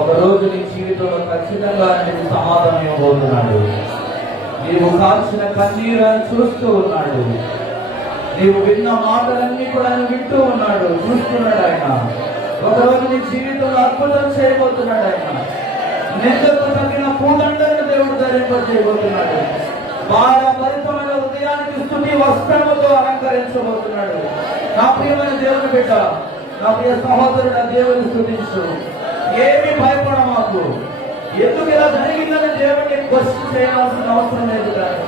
ఒక రోజు నీ జీవితంలో ఖచ్చితంగా నీకు సమాధానం ఇవ్వబోతున్నాడు. నీవు కాల్చిన కన్నీరాన్ని చూస్తూ ఉన్నాడు. నీవు విన్న మాటలన్నీ కూడా ఆయన వింటూ ఉన్నాడు, చూస్తున్నాడు. ఆయన ఒకరోజు నీ జీవితంలో అద్భుతం చేయబోతున్నాడు. ఆయన నిందకు తగిన పూదండను దేవుడు ధరింపజేయబోతున్నాడు. భారభరితమైన హృదయానికి స్తుతి వస్త్రముతో అలంకరించబోతున్నాడు. నా ప్రియమైన దేవుని బిడ్డ, నా ప్రియ సహోదరుడు, దేవుని స్తుతించు. ఏమి భయపడ మాకు. ఎందుకు ఇలా జరిగిందని దేవుడిని క్వశ్చన్ చేయాల్సిన అవసరం లేదు. కానీ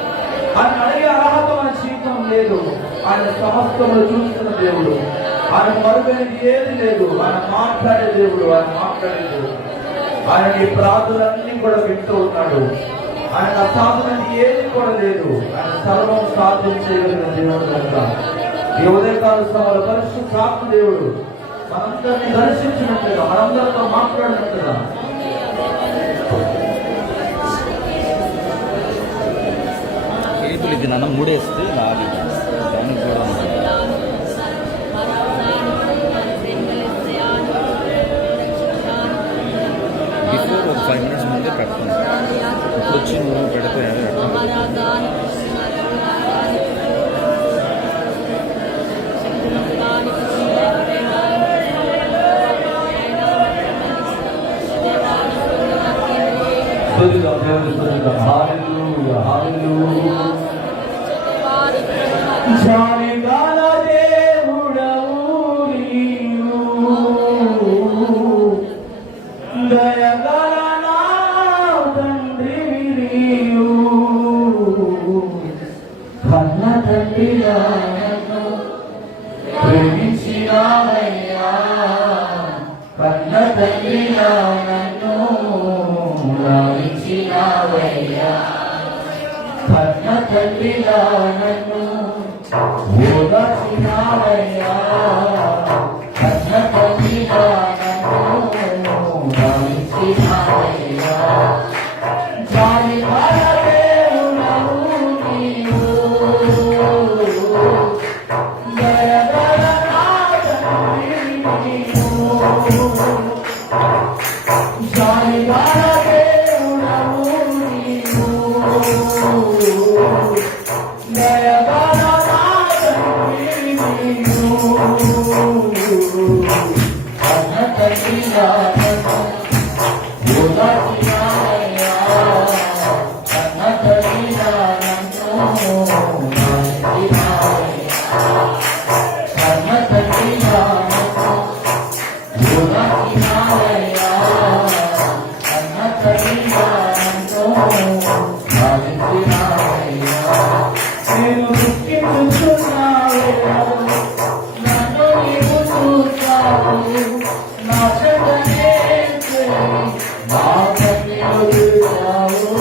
ఆయన అడిగే అర్హత మన జీవితం లేదు. ఆయన సమస్తములు చూస్తున్న దేవుడు. ఆయన మరుగైనది ఏది లేదు. ఆయన మాట్లాడే దేవుడు. ఆయన నీ ప్రార్థనలన్నీ కూడా వింటూ ఉన్నాడు. ఆయన అసాధనది ఏది కూడా లేదు. ఆయన సర్వం సాధించగలిగిన దేవుడు కనుక ఈ ఉదయకాల సమయంలో పరిశుద్ధాత్మ దేవుడు మనందరినీ దర్శించినట్లుగా, మనందరితో మాట్లాడినట్లుగా ఇది నన్ను మూడేస్తే లాగి దానికి కూడా బిఫోర్ ఒక 5 minutes ముందే పెడతాను. ఇప్పుడు వచ్చి నువ్వు పెడితే జాలిగల దేవుడవు నీవు, దయగల నా తండ్రివి నీవు. కన్న తండ్రిగా నన్ను ప్రేమించినావయ్యా, కన్న తండ్రిగా నన్ను లాలించినావయ్యా, కన్న తండ్రిగా నన్ను ఓదార్చినావయ్యా, కన్న తండ్రిగా నన్ను లాలించినావయ్యా. జాలిగల దేవుడవు నీవు, దయగల నా తండ్రివి నీవు. జాలిగల దేవుడవు నీవు, దయగల నా తండ్రివి నీవు. కన్న తండ్రిగా నన్ను ఓదార్చినావయ్యా, కన్న తండ్రిగా నన్ను లాలించినావయ్యా, కన్న తండ్రిగా నన్ను ఓదార్చినావయ్యా, కన్న తండ్రిగా నన్ను లాలించినావయ్యా. నేను దుఃఖించుచున్నావయ్యా, నన్ను నీవు చూస్తావు, నా చెడ్డనే నా కన్నీరు తుడిచావు.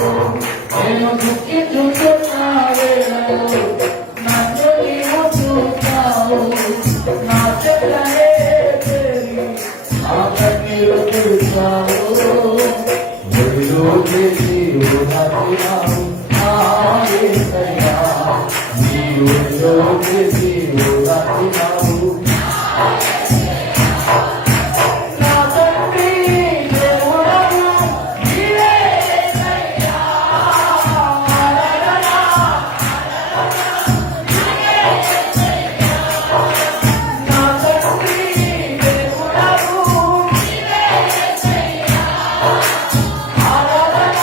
నేను దుఃఖించుచున్నావయ్యా, నన్ను నీవు చూస్తావు, నా చెడ్డనే నా కన్నీరు తుడిచావు. ఒడిలో చేసి ఓదార్చినావు నా యేసయ్యా, నీ ఒడిలో చేసి ఓదార్చినావు. నా తండ్రి దేవుడవు నీవే యేసయ్యా, ఆరాధన నా తండ్రి దేవుడవు నీవే యేసయ్యా, ఆరాధన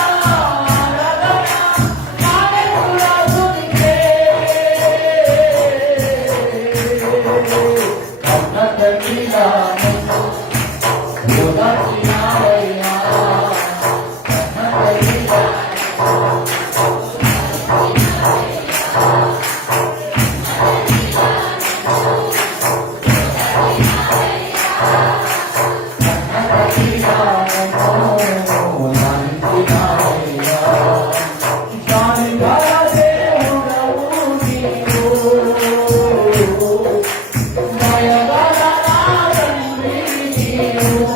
నానెప్పులాసునికే. కన్న తండ్రిగా నన్ను ఓదార్చినావయ్యా, కన్న తండ్రిగా దయగల నా తండ్రివి నీవు.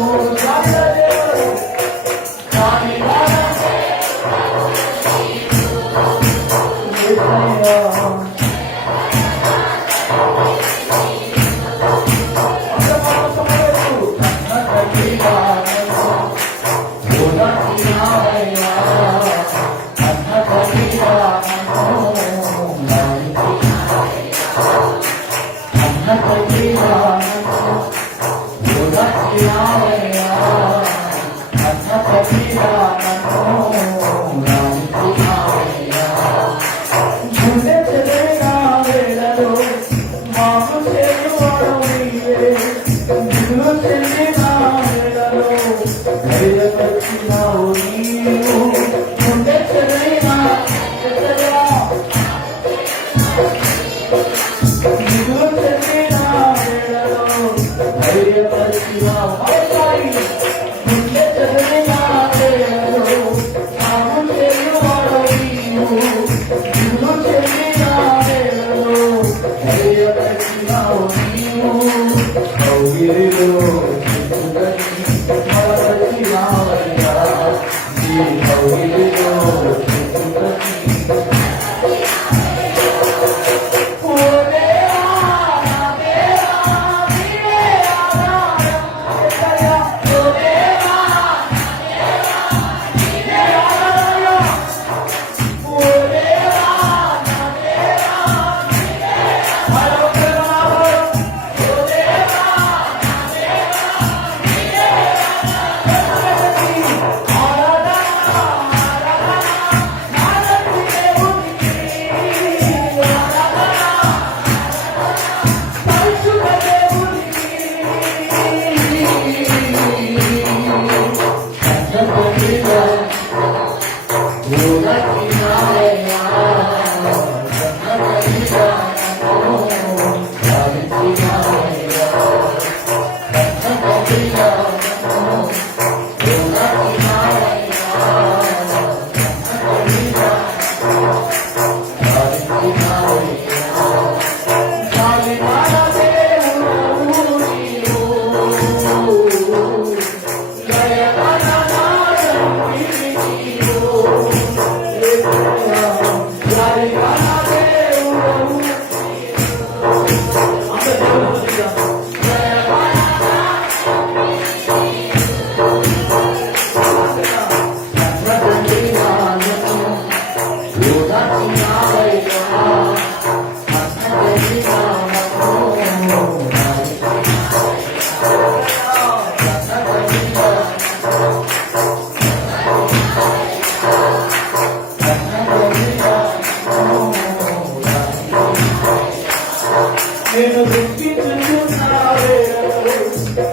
నేను దుఃఖించుచున్నావే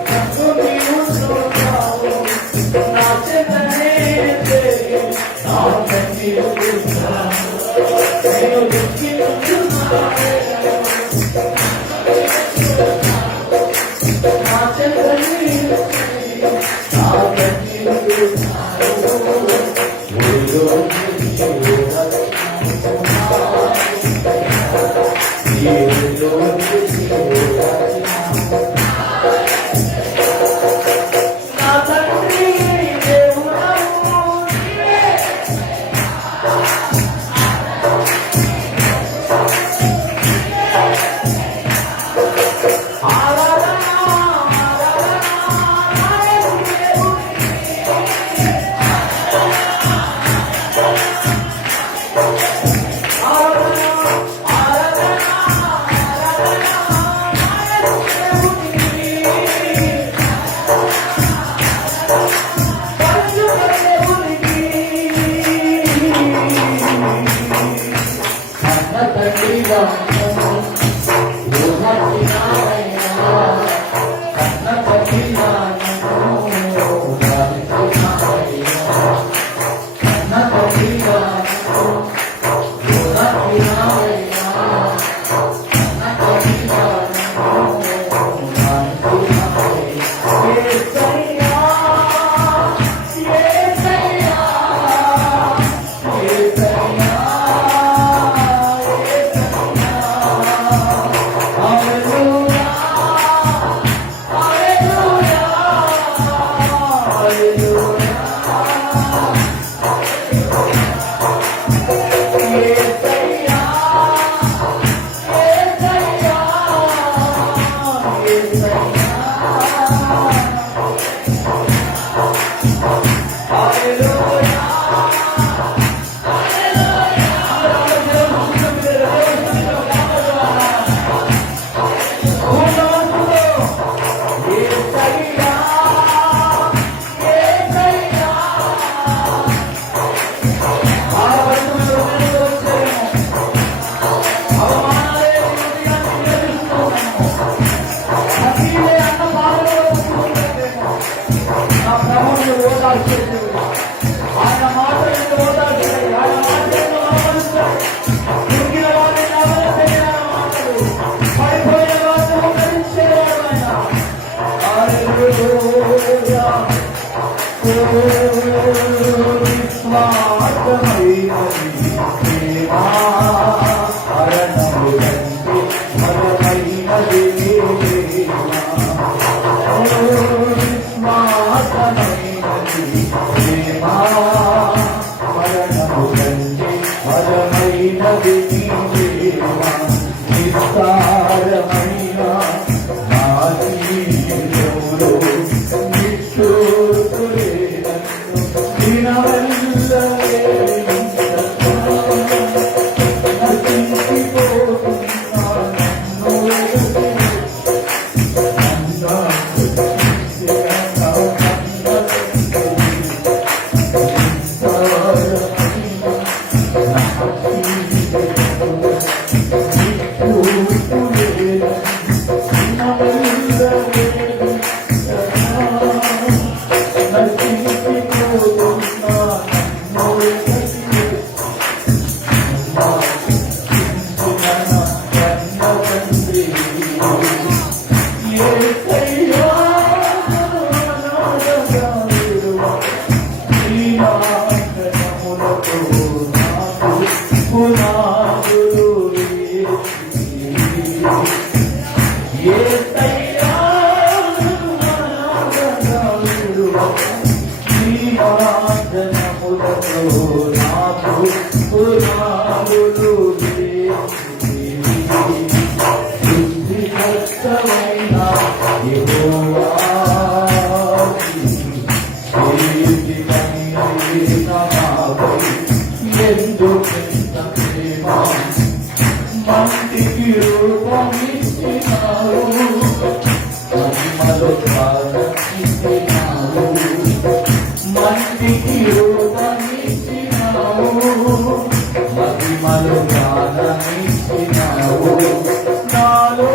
నన్ను నీవు చూస్తావు నా చెంతనే నా కన్నీరుస్తున్నావు నేను దుఃఖించుచున్నావే నా చెంతనే నా కన్నీరుస్తున్నావు ఆయన మాటలు ఓదార్చాయి ఆయన మాటలను ఆమోదిస్తాయి దొరికిన వారిని నవలసిన మాటలు పడిపోయిన వారిని ఉపకరించేవాడు ఆయన హల్లెలూయా నిస్వార్థమైనది ప్రేమ మరణము కంటే బలమైనది మరణము కంటే బలమైనది నిస్సారమైన నా జీవితంలో నిష్ఠూరలేనన్ను దినవల్లే నశించిపోయే సింహాసనములతో నాకు పునాదులు సృష్టికర్తవైన యెహోవా ఎందుకింత ప్రేమ మంటికి రూపమిచ్చినావు మహిమలో ప్రారంభించినావు మంటికి రూపమిచ్చినావు మహిమలో ప్రారంభించినావు నాలో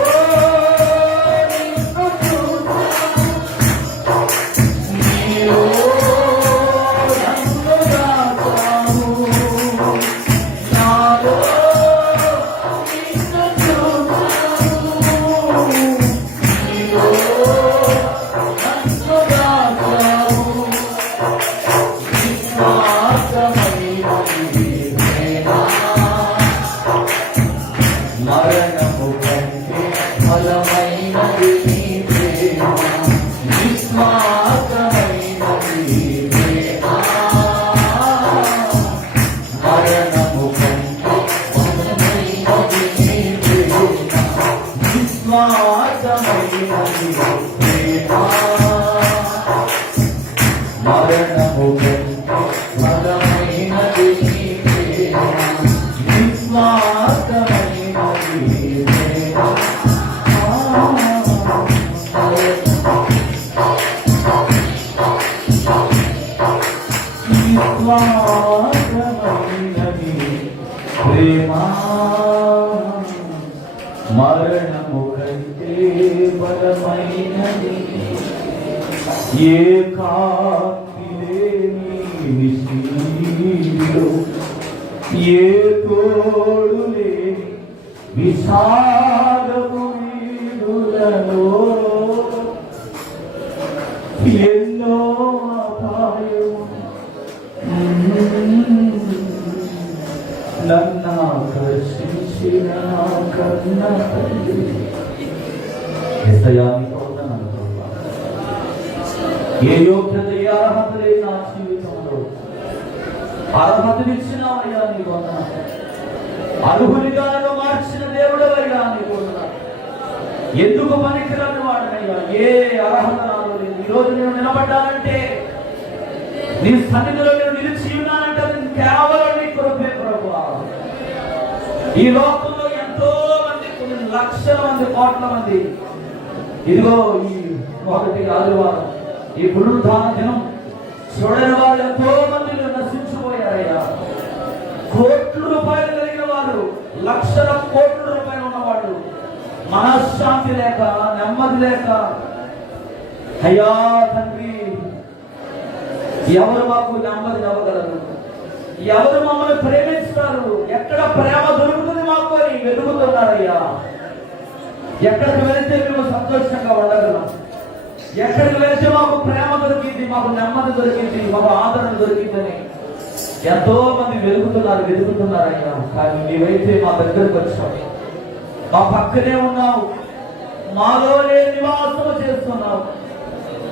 నీలో నన్ను దాచావు నాలో మరణము కంటే ఫలమైనది నీ ప్రేమ నిస్వార్థమైనది నీ ప్రేమ మరణము కంటే ఫలమైనది నీ ప్రేమ నిస్వార్థమైనది నీ ప్రేమ మరణము కంటే ఫలమైనది నీ ప్రేమ నిస్వార్థమైనది నీ ప్రేమ నిస్వార్థమైనది ప్రేమ మరణము కంటే బలమైనది ఏ కాంతి లేని నిశీలో ఏ తోడు లేని విషాదము వీధులలో ఎన్నో అపాయము నన్ను ఆకర్షించిన కన్న తల్లి ఎసయానితో ఏ యోగ్యత ఏ అర్హత లేని నా జీవితంలో అర్హతనిచ్చినవయ్యా నీకు వందనాలు. అర్హునిగా నన్ను మార్చిన దేవుడవయ్యా నీకు వందనాలు. ఎందుకు పనికిరాని వాడనయ్యా ఏ అర్హత నాలో లేదు. ఈరోజు నేను నిలబడ్డానంటే నీ సన్నిధిలో నేను నిలిచి ఉన్నానంటే అది కేవలం నీ కృపే ప్రభువా. ఈ లోకంలో ఎంతో మంది కొన్ని లక్షల మంది కోట్ల మంది ఇదిగో ఈ ఒకటి ఆదివారం ఈ పునరుద్ధాన దినం చూడని వాళ్ళు ఎంతో మంది నశించిపోయారయ్యా. కోట్ల రూపాయలు కలిగిన వారు లక్షల కోట్ల రూపాయలు ఉన్నవాళ్ళు మనశ్శాంతి లేక నెమ్మది లేక అయ్యా తండ్రి ఎవరు మాకు నెమ్మది ఇవ్వగలరు, ఎవరు మమ్మల్ని ప్రేమిస్తారు, ఎక్కడ ప్రేమ దొరుకుతుంది మాకు అని వెతుకుతున్నారయ్యా. ఎక్కడికి వెళితే మేము సంతోషంగా ఉండగలం, ఎక్కడికి వెళితే మాకు ప్రేమ దొరికింది, మాకు నెమ్మది దొరికింది, మాకు ఆదరణ దొరికిందని ఎంతో మంది వెతుకుతున్నారయ్యా. కానీ నీవైతే మా దగ్గరకు వచ్చావు, మా పక్కనే ఉన్నావు, మాలోనే నివాసము చేస్తున్నావు.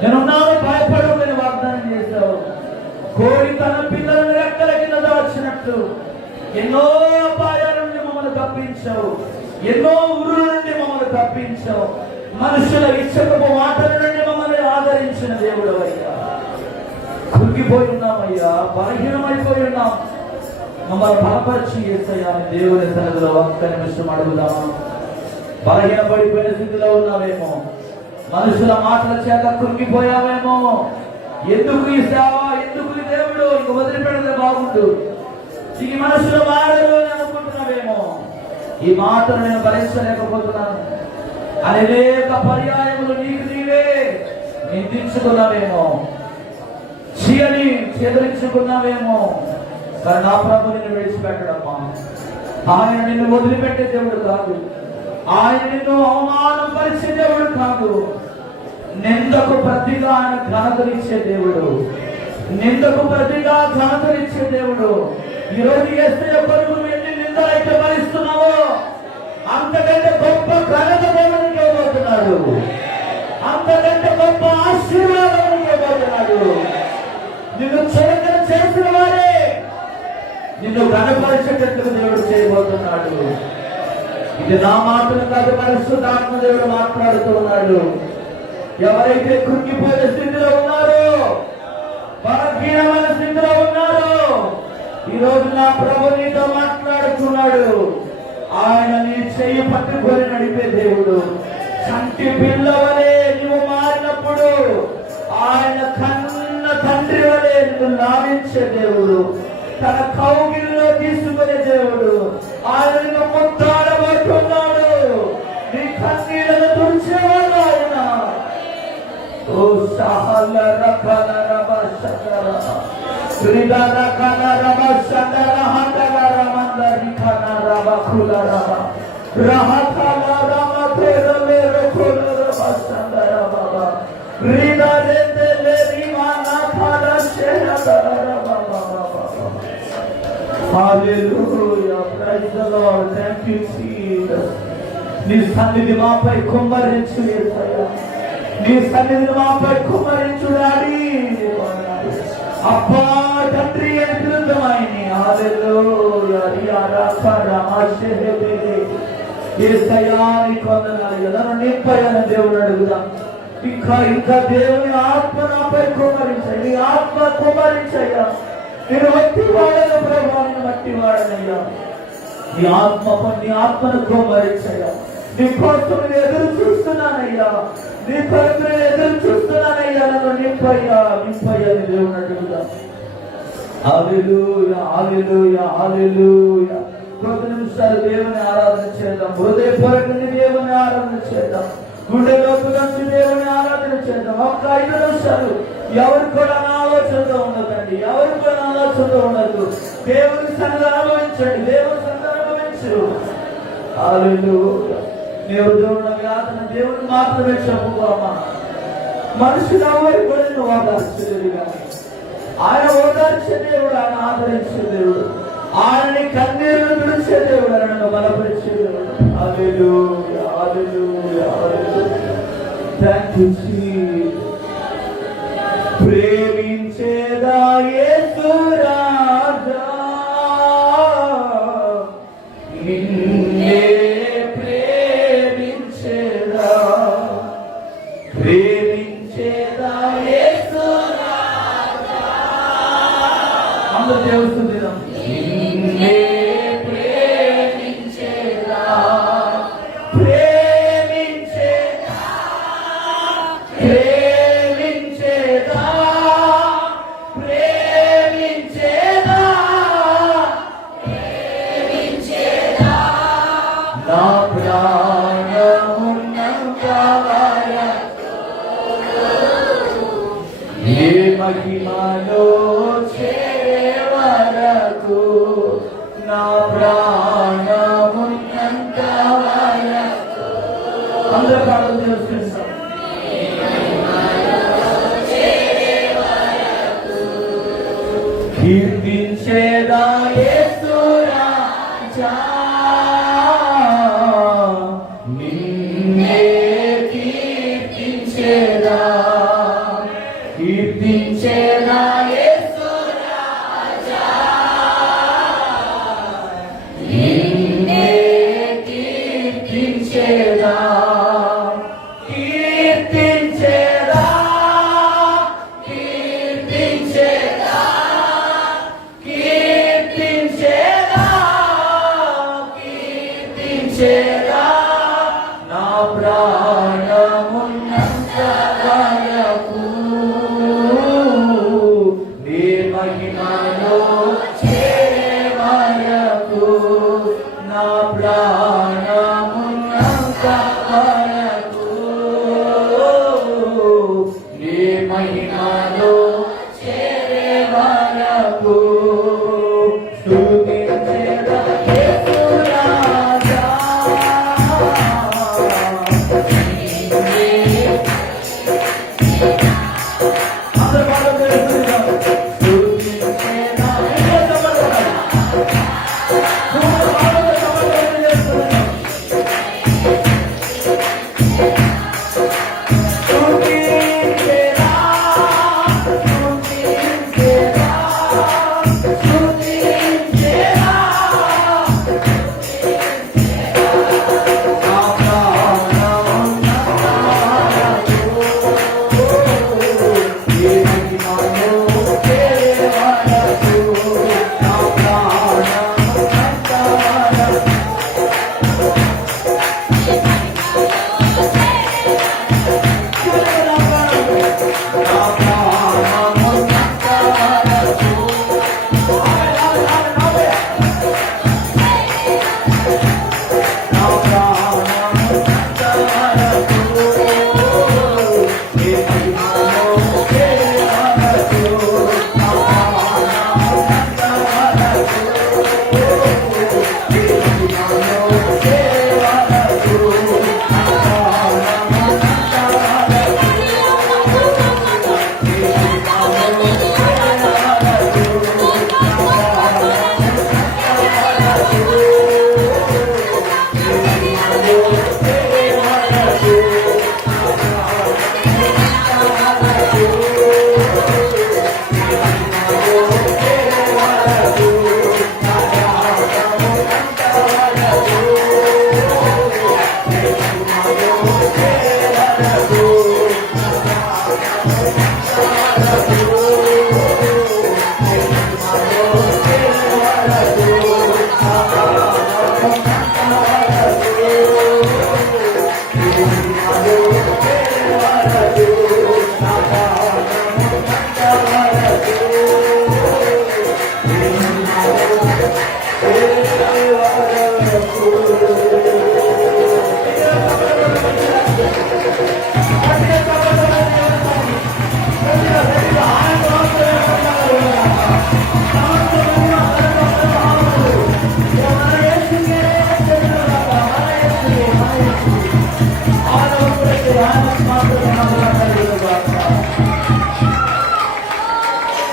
నేనున్నాను భయపడమని వాగ్దానం చేశావు. కోడి తన పిల్లలను రెక్కల కింద దాచినట్టు ఎన్నో అపాయాల నుండి మమ్మల్ని తప్పించావు, ఎన్నో ఊరుల నుండి మమ్మల్ని తప్పించావు, మనుషుల ఇచ్చకపు మాటల నుండి మమ్మల్ని ఆదరించిన దేవుడు అయ్యా. కృంగిపోయి ఉన్నామయ్యా, బలహీనమైపోయి ఉన్నాం, మమ్మల్ని బలపరిచి యేసయ్యా దేవుని సన్నిధిలో ఒక్క నిమిషం అడుగుదామా. బలహీనపడిపోయిన స్థితిలో ఉన్నావేమో, మనుషుల మాటల చేత కృంగిపోయావేమో, ఎందుకు ఈ సేవ, ఎందుకు ఈ దేవుడు ఇంక వదిలిపెడితే బాగుండు, ఈ మనుషుల మాటలు అనుకుంటున్నావేమో, ఈ మాటలు నేను భరించలేకపోతున్నాను అనేక పర్యాయములు నీకు నీవే నిందించుకున్నావేమో, చీయని చెదరించుకున్నావేమో. కానీ నా ప్రభు నిన్ను విడిచిపెట్టడమ్మా. ఆయన నిన్ను వదిలిపెట్టే దేవుడు కాదు, ఆయన నిన్ను అవమానం పరిచే దేవుడు కాదు. నిందకు ప్రతిగా ఆయన ఘనతనిచ్చే దేవుడు, నిందకు ప్రతిగా ఘనతనిచ్చే దేవుడు. ఈరోజు యేసయ్య కొరకు ఎన్ని నిందలైతే భరిస్తున్నావో అంతకంటే గొప్ప ఘనత దేవునికి ఇవ్వబోతున్నాడు, అంతకంటే గొప్ప ఆశీర్వాదం ఇవ్వబోతున్నాడు. నిన్ను నిన్ను కనపరిచేటట్లుగా దేవుడు చేయబోతున్నాడు. ఇది నా మాటలు కాదు, పరిశుద్ధాత్మ దేవుడు మాట్లాడుతూ ఉన్నాడు. ఎవరైతే కృంగిపోయే స్థితిలో ఉన్నారో, బలహీనమైన స్థితిలో ఉన్నారో, ఈ రోజు నా ప్రభు నీతో మాట్లాడుతున్నాడు. ఆయన నీ చెయ్యి పట్టుకొని నడిపే దేవుడు. చంటి పిల్లవలే నువ్వు మారినప్పుడు ఆయన కన్న తండ్రి వలె నువ్వు లాభించే దేవుడు. తన కౌగిలిలో తీసుకునే దేవుడు. ఆయన నిన్ను ముద్దాడబడుతున్నాడు. నీ కన్నీళ్లను తుడిచేవాడు ఆయన. ఓ సహల రకల రమ శంకర శ్రీద రకల రమ శంకర హండల రమందరి కన రమ కుల రమ రహతల రమ తెరలే రకుల రమ శంకర బాబా శ్రీద రేతలే రిమాన ఫల శేహర రమ బాబా. Hallelujah, praise the Lord. Thank you Jesus. నీ సన్నిధి మాపై కుమ్మరించు యేసయ్యా. నీ సన్నిధి మాపై కుమ్మరించు డాడీ. అబ్బా తండ్రి అని పిలుద్దామని. హల్లెలూయా. రియా రాక రమాషెహెబే యేసయ్యా నీకు వందనాలు. నన్ను నింపయ్యని దేవుడు అడుగుదాం. ఇంకా దేవుని ఆత్మ నాపై కుమ్మరించయ్యా. నీ ఆత్మ కుమ్మరించయ్యా. నేను మట్టి వాడను ప్రభు, నేను మట్టి వాడనయ్యా. నీ ఆత్మను కుమ్మరించయ్యా. నీ కోసం నేను ఎదురు చూస్తున్నానయ్యా. నీ కొరకు నేను ఎదురు చూస్తున్నానయ్యా. నన్ను నింపయ్యా అని దేవుని అడుగుదాం. హల్లెలూయా, హల్లెలూయా, హల్లెలూయా. కొద్ది నిమిషాలు దేవుని ఆరాధన చేద్దాం. హృదయపూర్వకంగా దేవుని ఆరాధన చేద్దాం. గుండెలోకి నుంచి దేవుని ఆరాధన చేద్దాం. ఒక్క 5 నిమిషాలు. ఎవరు కూడా నా ఆలోచనతో ఉండదండి. ఎవరు కూడా నా ఆలోచనతో ఉండదు. దేవుని సన్నిధి అనుభవించండి. దేవుని సన్నిధి అనుభవించు. హల్లెలూయా. నీవు దేవుని వ్యాధన దేవుని మాత్రమే చెప్పుకోమా. మనుషులు ఎవరు కూడా నువ్వు ఓదార్చలేదు కానీ ఆయన ఓదార్చే దేవుడు, ఆయన ఆదరించే దేవుడు, ఆయన కన్నీరును తుడిచే దేవుడు, ఆయన బలపరిచే దేవుడు. Hallelujah, hallelujah, hallelujah. Thank you Jesus. ప్రేమించేదా యేసు రాజా, నిన్నే ప్రేమించేదా. ప్రేమించేదా యేసు రాజా. అందరూ దేవుని నిన్నే ప్రేమించేదా. ప్రేమించేదా, ప్రేమించేదా, ప్రేమించేదా, ప్రేమించేదా. నా ప్రాణమున్నంత వరకు ఏ మహిమలో చేరే వరకు, నా ప్రాణమున్నంత వరకు. అందరూ ప్రార్థన చేస్తున్నాం. కీర్తించేదా యేసు రాజా, నిన్నే కీర్తించేదా. కీర్తించేదా యేసు రాజా, నిన్నే కీర్తించేదా. కీర్తించేదా, కీర్తించేదా, కీర్తించేదా,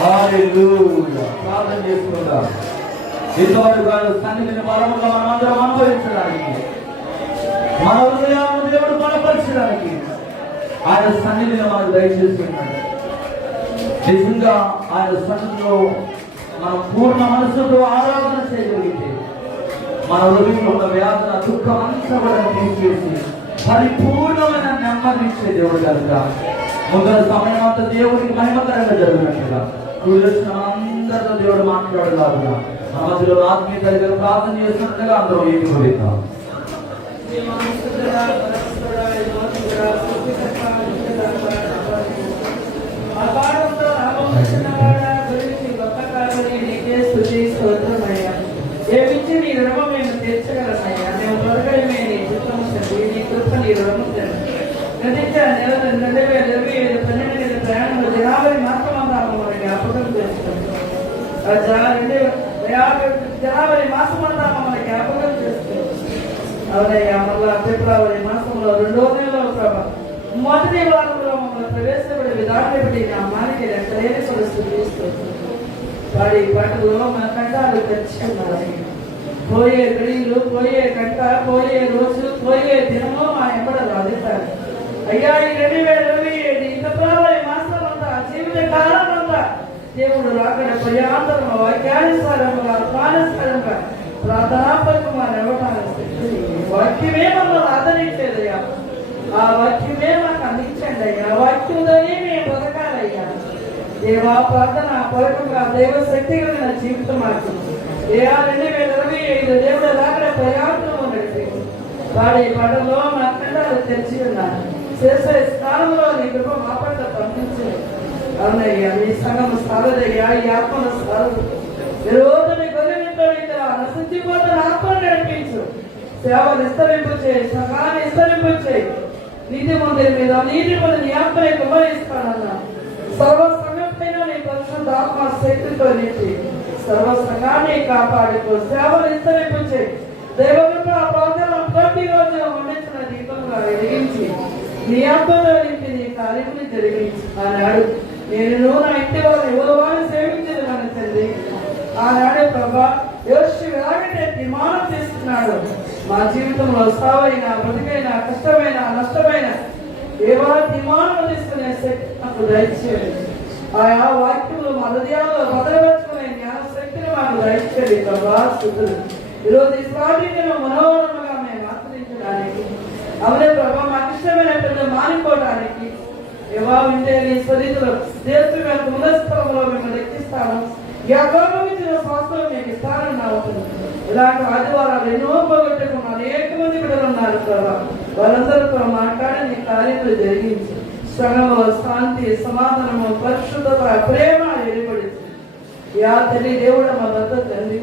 హల్లెలూయా. ప్రార్థన చేసుకుందాం. ఇంతవరకు సన్నిధిని బలముగా మనమందరం అనుభవించడానికి, మన హృదయాలను దేవుడు బలపరచడానికి ఆయన సన్నిధిని మనకు దయచేస్తున్నాడు. నిజంగా ఆయన సన్నిధిలో మనం పూర్ణ మనసుతో ఆరాధన చేయగలిగితే మన హృదయంలో ఉన్న వేదన దుఃఖం అంతా కూడా తీసేసి పరిపూర్ణమైన నెమ్మది ఇచ్చే దేవుడు కనుక ముందర సమయం అంతా దేవుడికి మహిమకరంగా జరిగినట్టుగా కూర్చున్న అందరితో దేవుడు మాట్లాడలాగా మన మధ్యలో ఆత్మీయ దగ్గర ప్రార్థన చేస్తున్నట్టుగా అందరూ ఏకీభవిద్దాం. ఏమిచ్చి నీ రుణము మేము తీర్చగలమయ్యా. మేము దొరకడమే నీ చిత్తము తండ్రి. నీ కృప నీ రుణము తండ్రి. గతించా 2012 ప్రయాణంలో జనాభా మాసమందాము మనకి జ్ఞాపకం చేస్తుంది. జనాభా మాసమందాము మనకి జ్ఞాపకం చేస్తుంది. అవునయ్యా, మళ్ళా ఫిబ్రవరి మాసంలో 2వ నెలలో ప్రభా మొదటి వారంలో మమ్మల్ని ప్రవేశపడే విధానం బట్టి నా మానికి లెక్కలేని పరిస్థితి తీసుకొస్తుంది. వాడి పాటలో మన కంటాలు తెచ్చుకున్నారు. పోయే గడియలు, పోయే గంట, పోయే రోజు, పోయే దినము మా ఎంబడ రాజుతారు. అయ్యా, ఈ 2027 ఫిబ్రవరి మాసం అంతా జీవిత కాలం అంతా దేవుడు రాకడ ప్రయాంతరం వాక్యానుసారంగా ప్రాణస్కరంగా ప్రార్థనాపరంగా నిలవటానికి వాక్యమే మమ్మల్ని ఆదరించేదయ్యా. ఆ వాక్యమే మాకు అందించండి అయ్యా. వాక్యంలోనే మేము బతకాలయ్యా. దేవా, ప్రార్థన కొరకుగా దైవ శక్తి కలిగిన జీవితం మాకు 2025 దేవుడు రాకడ ప్రయాంతరం ఉన్నట్టు వాడి పడలో నా కండాలు తెరిచి ఉన్నాను. చేసే స్థానంలో నీ కృప మా పట్ల పంపించండి. అవునయ్యా, మీ సంఘం సాగదయ్యా. ఈ ఆత్మను సాగదు. ఈ రోజు నీ గొర్రెలతో నశించిపోతున్న ఆత్మను నడిపించు. సేవ విస్తరింపు చేయి, సంఘాన్ని విస్తరింపు చేయి. నీతి మందిరం మీద నీతి మంది నీ ఆత్మని కుమరిస్తానన్నా. సర్వ సంయుక్తైన నీ పరిశుద్ధ ఆత్మ శక్తితో నింపి సర్వ సంఘాన్ని కాపాడుకో. సేవ విస్తరింపు చేయి. దైవముతో ఆ ప్రాంతంలో ప్రతిరోజు ఉండించిన దీపంగా వెలిగించి నీ ఆత్మలో నింపి నీ కార్యముని జరిగించి ఆనాడు నేను నా ఇంటి వారు ఎవరు సేవించదు మన తండ్రి. ఆనాడు ప్రభా యోషి ఎలాగైతే తీర్మానం చేస్తున్నాడు మా జీవితంలో సావైన బ్రతికైన కష్టమైన నష్టమైన ఏవా తీర్మానం తీసుకునే శక్తి నాకు దయచేయండి. ఆయా వాక్యములు మా హృదయాల్లో భద్రపరుచుకునే జ్ఞాన శక్తిని మాకు దయచేయండి ప్రభా. స్తుతులు. ఈరోజు ఈ స్వాధీనం మనోరమంగా మేము ఆస్వాదించడానికి, అవనే ప్రభా మాకు ఇష్టమైన పెద్ద మానిపోవడానికి ఏవా ఉంటే నీ స్వరీతిలో దేశం యొక్క ముందస్థలంలో మేము లెక్కిస్తాను. ఇచ్చిన స్వాస్థ్యం మీకు ఇస్తానని నా అవుతుంది. ఇలాంటి ఆదివారాలు ఎన్నో పోగొట్టుకున్న అనేక మంది బిడ్డలు ఉన్నారు ప్రభా. వాళ్ళందరితో మాట్లాడి నీ కార్యములు జరిగించి సంఘంలో శాంతి, సమాధానము, పరిశుద్ధత, ప్రేమ ఏర్పడింది. యా తల్లి దేవుడు మా వద్ద తండ్రి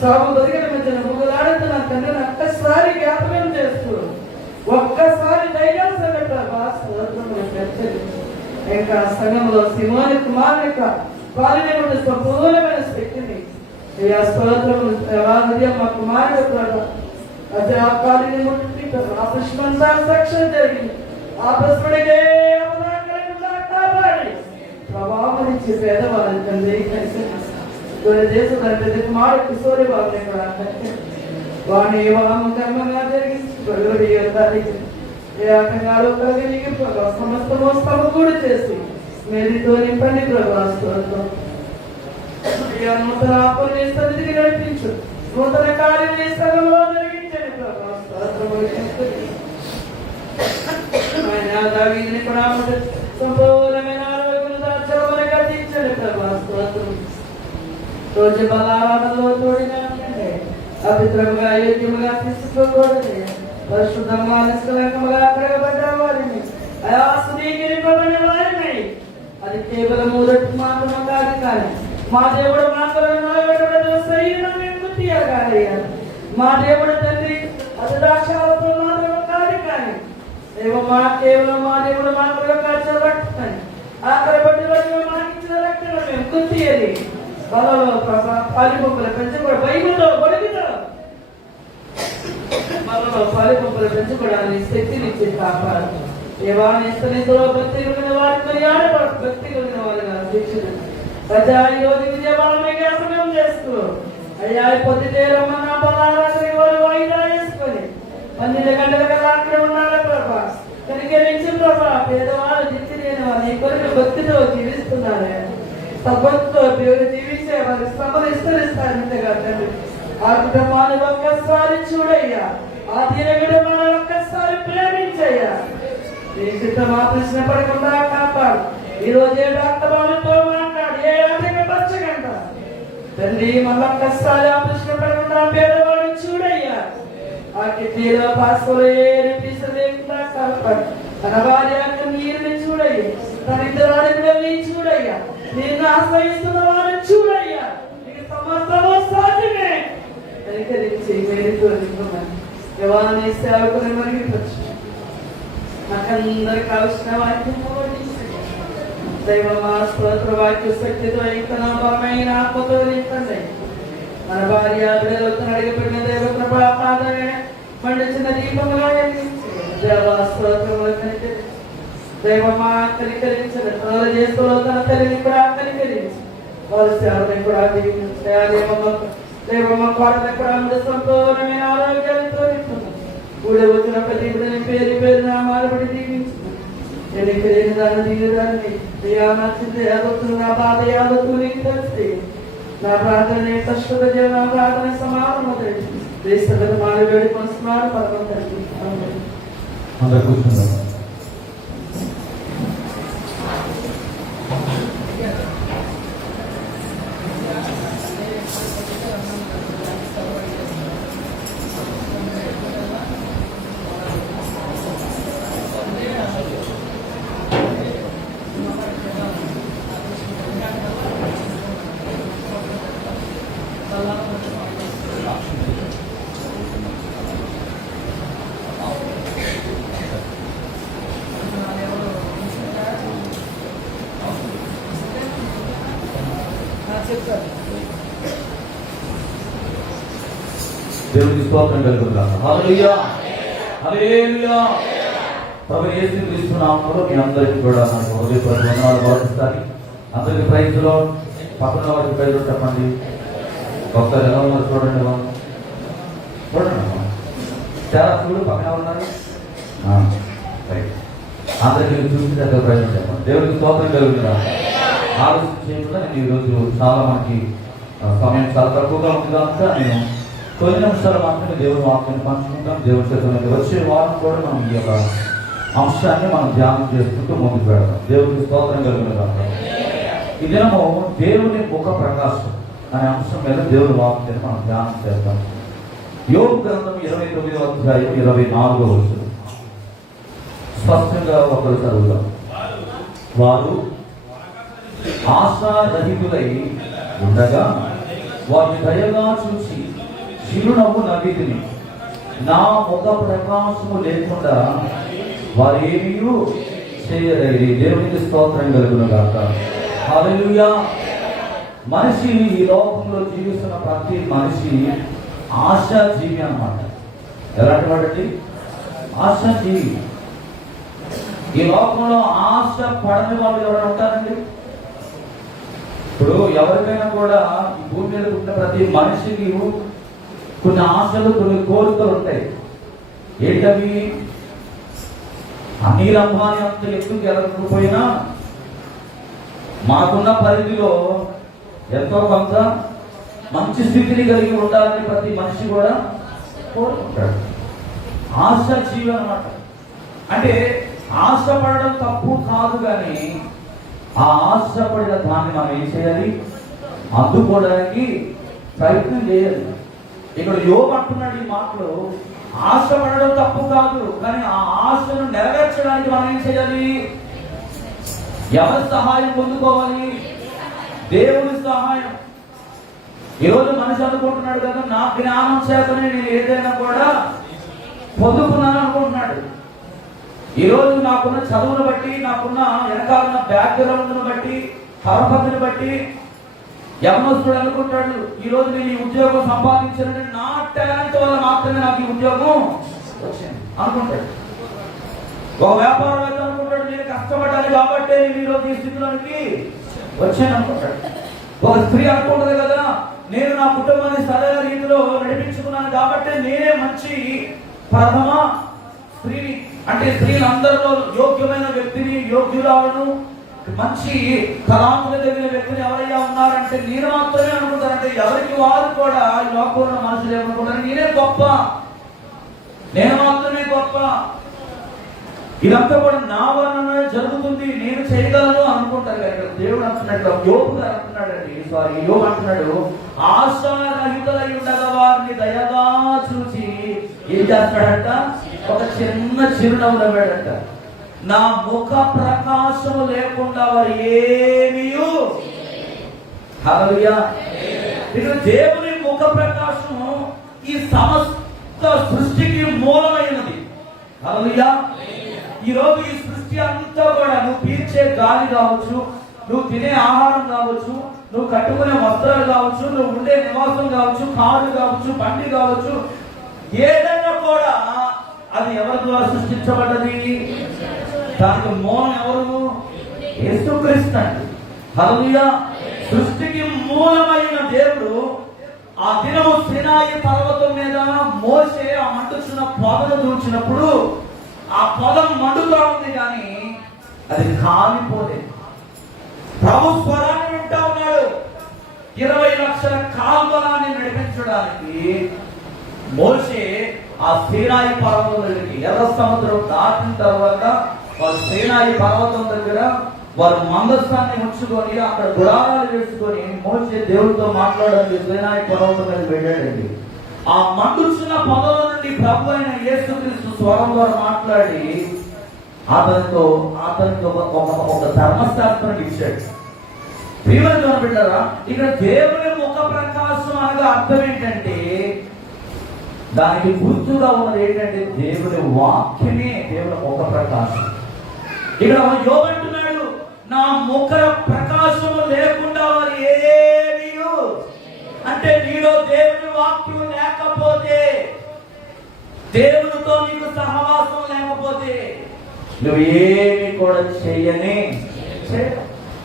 సాగు బతికిన మధ్యన ముగ్గులాడుతున్న తండ్రిని ఒక్కసారి జ్ఞాపకం చేస్తూ ఒక్కసారి ధైర్యం సంగట ఇంకా సంఘంలో సింహోని కుమార్ యొక్క పాలన సంపూర్ణమైన శక్తిని స్తోత్రం మా కుమారుడు అదే ఆ పాలిని ముట్టి ఆపరేషన్ ట్రాన్సాక్షన్ జరిగింది. ఆపరేషన్కే కాపాడి ప్రభావం ఇచ్చి పేదవాళ్ళని తండ్రి కలిసి దేశం పెద్ద కుమారుడు కిశోరి బాబుని కూడా వాడిని కర్మంగా జరిగించి ఏకంగాలు కలిగి సమస్త మోస్తము కూడా చేసి మేలుతో నింపండి ప్రభా. స్తోత్రం. నూతన ఆత్మని సన్నిధికి నడిపించు. నూతన కార్యం సంఘంలో జరిగించండి ప్రభా. దావీదుని కూడా సంపూర్ణమైన ఆరోగ్యం దాచమని గతించండి ప్రభా. స్తోత్రం. రోజు బలారాధనలో తోడిగా అభిత్రముగా యోగ్యముగా తీసుకోకూడదు. పరిశుద్ధంగా నిష్కలంకముగా కడగబడ్డ వారిని అయాసుదీకరింపబడిన వారిని అది కేవలం మొదటి మాత్రం కాదు. కానీ మా దేవుడు మా దేవుడు తండ్రి అదుదాక్షాలతో మాత్రం కాదు. కానీ కేవలం మా దేవుడు మాత్రం కాల్చబట్టుకొని ఆఖరి బట్టి మాకు ఇచ్చిన రక్షణ మేము గుర్తియది బలలో పాలిపంపులు పెంచకూడదు. బైబిల్లో గొడుగుతో బలలో పాలిపంపులు పెంచుకోవడానికి శక్తినిచ్చి కాపాడు. దేవాన్ని స్థలిలో భక్తి కలిగిన వారితో భక్తి కలిగిన వారిగా శిక్షణ ప్రజా ఈ రోజు విజయవాడమే జ్ఞాపకం చేస్తూ అయ్యా పొద్దుటే రమ్మన్నా పలారాత్రి వారు వాయిదా వేసుకొని 12 గంటల కదా అక్కడ ఉన్నాడు ప్రభా. కనికరించి ప్రభా, పేదవాళ్ళు దిక్కు లేని వారు నీ కొరకు భక్తితో జీవిస్తున్నారు. సబ్బతో జీవించే వారి శ్రమలు విస్తరిస్తారంతగా తండ్రి. ఆ కుటుంబాన్ని ఒక్కసారి చూడయ్యా, ఆ తీరగడమాలను ఒక్కసారి ప్రేమించయ్యా. నీ చిత్తం ఆపరేషన్ పడకుండా కాపాడు. ఈ రోజే డాక్టర్ వాళ్ళతో మాట్లాడు, ఏ ఆటగా పచ్చగంట తండ్రి మళ్ళొక్కసారి ఆపరేషన్ పడకుండా పేదవాడిని చూడయ్యా. ఆ కిడ్నీలో పాస్కోలో ఏ లేకుండా కాపాడు. తన భార్య నీరుని చూడయ్యా, తన ఇద్దరు అడుగులని చూడయ్యా. నేను ఆశ్రయిస్తున్న వారిని చూడయ్యా. నీకు సమర్థమో సాధ్యమే. కనికరించి మేలుతో నింపమని యెహోవా సేవకుని మరిగిపరచు. నాకందరికి కావలసిన వాక్యం దైవమా స్తోత్ర వాక్య శక్తితో ఇంకనమైన ఆత్మతో నింపండి. మన భార్య బిడ్డలతో అడిగిపెట్టిన దైవ ప్రభాపాదమే మండించిన దీపంలో దేవా స్తోత్రములు కనికరించి దైవమా కనికరించండి. తొలగ చేస్తూ తన తల్లిని కూడా కనికరించి వారి సేవని కూడా దైవమ్మ కోరత కూడా సంపూర్ణమైన ఆరోగ్యాలతో కూడా వచ్చిన ప్రతి బిడ్డని పేరు పేరు నామాలు పడి దీవించు. ఎన్నికలేని దాన్ని దిగుదాన్ని నచ్చింది యాదవుతుంది. నా బాధ యాదవుతూ నీకు తెలిసి నా ప్రార్థన కష్టత జీవన నా ప్రార్థన సమాధానం దేశ మాలు వేడి కొనుస్తున్నారు పరమ తండ్రి. అందరూ కూర్చున్నారు. దేవునికి స్తోత్రం కలుగునుగాక. హల్లెలూయా, హల్లెలూయా. ప్రభువు యేసుక్రీస్తు నామములో మీ అందరికీ కూడా నాకు హృదయపూర్వక వందనాలు సమర్పిస్తాను. అందరికీ ప్రైజ్ లార్డ్. పక్కన వారికి ప్రైజ్ చెప్పండి. ఒకసారి ఎలా ఉన్నారు చూడండి. చూడండి చాలా చూడు పక్కన ఉన్నారు. అందరికీ చూసి దగ్గర ప్రైజ్ చెప్పండి. దేవునికి స్తోత్రం కలుగునుగాక. ఆలోచన చేయకుండా నేను ఈరోజు చాలా మనకి సమయం చాలా తక్కువగా ఉంది కనుక నేను కొన్ని నిమిషాలు మాత్రమే దేవుని వాక్యాన్ని పంచుకుంటాం. దేవుడి చేతులకి వచ్చే వారం కూడా మనం ఈ యొక్క అంశాన్ని మనం ధ్యానం చేసుకుంటూ ముందుకు పెడతాం. దేవుడికి స్తోత్రం కలుగునుగాక. ఈ దినము దేవుని ముఖ ప్రకాశం అనే అంశం మీద దేవుని వాక్యాన్ని మనం ధ్యానం చేస్తాం. యోబు గ్రంథం 29వ అధ్యాయం 24వ వచనం స్పష్టంగా ఒకరు చదువుతాం. వారు ఆశారహితులై ఉండగా వారిని దయగా చూసి చిరునవ్వు నవ్వితిని. నా ముఖ ప్రకాశము లేకుండా వారు ఏమీ చేయలేరు. దేవునికి స్తోత్రం కలుగునుగాక. హల్లెలూయా. మనిషి ఈ లోకంలో జీవిస్తున్న ప్రతి మనిషి ఆశాజీవి అన్నమాట. ఎలాంటి వాడండి? ఆశాజీవి. ఈ లోకంలో ఆశ పడని వాళ్ళు ఎవరైనా ఉంటారండి? ఇప్పుడు ఎవరికైనా కూడా ఈ భూమి మీద పుట్టిన ప్రతి మనిషికి కొన్ని ఆశలు, కొన్ని కోరికలు ఉంటాయి. ఏంటవి? అనిల్ అంబానీ అంత ఎక్కువ ఎదగకపోయినా మాకున్న పరిధిలో ఎంతో కొంత మంచి స్థితిని కలిగి ఉండాలని ప్రతి మనిషి కూడా కోరుకుంటాడు. ఆశ జీవి అన్నమాట. అంటే ఆశపడడం తప్పు కాదు, కానీ ఆ ఆశపడిన దాన్ని మనం ఏం చేయాలి? అందుకోవడానికి ప్రయత్నం చేయాలి. ఇక్కడ యోబు అంటున్నాడు ఈ మాటలు, ఆశపడడం తప్పు కాదు, కానీ ఆ ఆశను నెరవేర్చడానికి మనం ఏం చేయాలి? ఎవరి సహాయం పొందుకోవాలి? దేవుని సహాయం. ఈరోజు మనిషి అనుకుంటున్నాడు కదా, నా జ్ఞానం చేతనే నేను ఏదైనా కూడా పొందుకున్నాను అనుకుంటున్నాడు. ఈరోజు నాకున్న చదువును బట్టి, నాకున్న వెనకాలన్న బ్యాక్గ్రౌండ్ను బట్టి, పరపతిని బట్టి యవనస్తుడు అనుకుంటాడు, ఈరోజు నేను ఈ ఉద్యోగం సంపాదించానంటే నా టాలెంట్ వల్ల మాత్రమే నాకు ఈ ఉద్యోగం వచ్చింది అనుకుంటాడు. ఒక వ్యాపారవేత్త అనుకుంటాడు, నేను కష్టపడ్డాను కాబట్టి నేను ఈరోజు ఈ స్థితిలోనికి వచ్చాను అనుకుంటాడు. ఒక స్త్రీ అనుకుంటది కదా, నేను నా కుటుంబాన్ని సరైన రీతిలో నడిపించుకున్నాను కాబట్టి నేనే మంచి ప్రథమ స్త్రీని, అంటే స్త్రీలందరిలో యోగ్యమైన వ్యక్తిని, యోగ్యురాలను, మంచి తలాంతుల దగ్గర వ్యక్తిని ఎవరయ్యా ఉన్నారంటే నేను మాత్రమే అనుకుంటారంటే ఎవరికి వారు కూడా ఈ లోకంలో మనుషులు ఏమనుకుంటారు, నేనే గొప్ప, నేను మాత్రమే గొప్ప, ఇదంతా కూడా నా వలన జరుగుతుంది, నేను చేయగలను అనుకుంటారు కదా. దేవుడు అంటున్నట్టు యోబు గారు అంటున్నాడండి, యోబు అంటున్నాడు, ఆశారహితులై ఉండగా వారిని దయగా చూసి ఏం చేస్తాడంట, ఒక చిన్న చిరునవ్వు నవ్వాడంట. నా ముఖ ప్రకాశము లేకుండా వారు ఏమీ. హల్లెలూయా. ఇక్కడ దేవుని ముఖ ప్రకాశము ఈ సమస్త సృష్టికి మూలమైనది. హల్లెలూయా. ఈ రోజు ఈ సృష్టి అంతా కూడా నువ్వు పీల్చే గాలి కావచ్చు, నువ్వు తినే ఆహారం కావచ్చు, నువ్వు కట్టుకునే వస్త్రాలు కావచ్చు, నువ్వు ఉండే నివాసం కావచ్చు, కారు కావచ్చు, బండి కావచ్చు, ఏదైనా కూడా అది ఎవరి ద్వారా సృష్టించబడ్డది? దానికి మూలం ఎవరు? యేసుక్రీస్తు. హల్లెలూయా. సృష్టికి మూలమైన దేవుడు ఆ దినము సీనాయి పర్వతం మీద మోసే ఆ మండుచున్న పొదను దూచినప్పుడు ఆ పొదం మండుగా ఉంది కానీ అది కాలిపోలేదు. ప్రభు స్వరాన్ని వింటా ఉన్నాడు. 20 లక్షల కాల్వలాన్ని నడిపించడానికి మోసే ఆ సీనాయి పర్వతం దగ్గరికి, ఎర్ర సముద్రం దాటిన తర్వాత వారు సీనాయి పర్వతం దగ్గర వారు మందస్థాన్ని ఉంచుకొని అక్కడ గుడారాలు వేసుకొని మోసే దేవుడితో మాట్లాడడానికి సీనాయి పర్వతం మీద వెళ్ళాడండి. ఆ మండుచున్న పొదల నుండి ప్రభు అయిన యేసుక్రీస్తు స్వరం ద్వారా మాట్లాడి అతనితో ఒక ధర్మశాస్త్రం ఇచ్చాడు. ప్రియమైన బిడ్డలారా, ఇక్కడ దేవుని ముఖ ప్రకాశం అనగా అర్థం ఏంటంటే దానికి గుర్తుగా ఉన్నది ఏంటంటే దేవుని వాక్యమే దేవుని ముఖ ప్రకాశం. ఇక్కడ యోబు అంటున్నాడు, నా ముఖ ప్రకాశము లేకుండా వారు ఏమీ, అంటే నీలో దేవుని వాక్యం లేకపోతే, దేవునితో నీకు సహవాసం లేకపోతే నువ్వు ఏమి కూడా చేయని.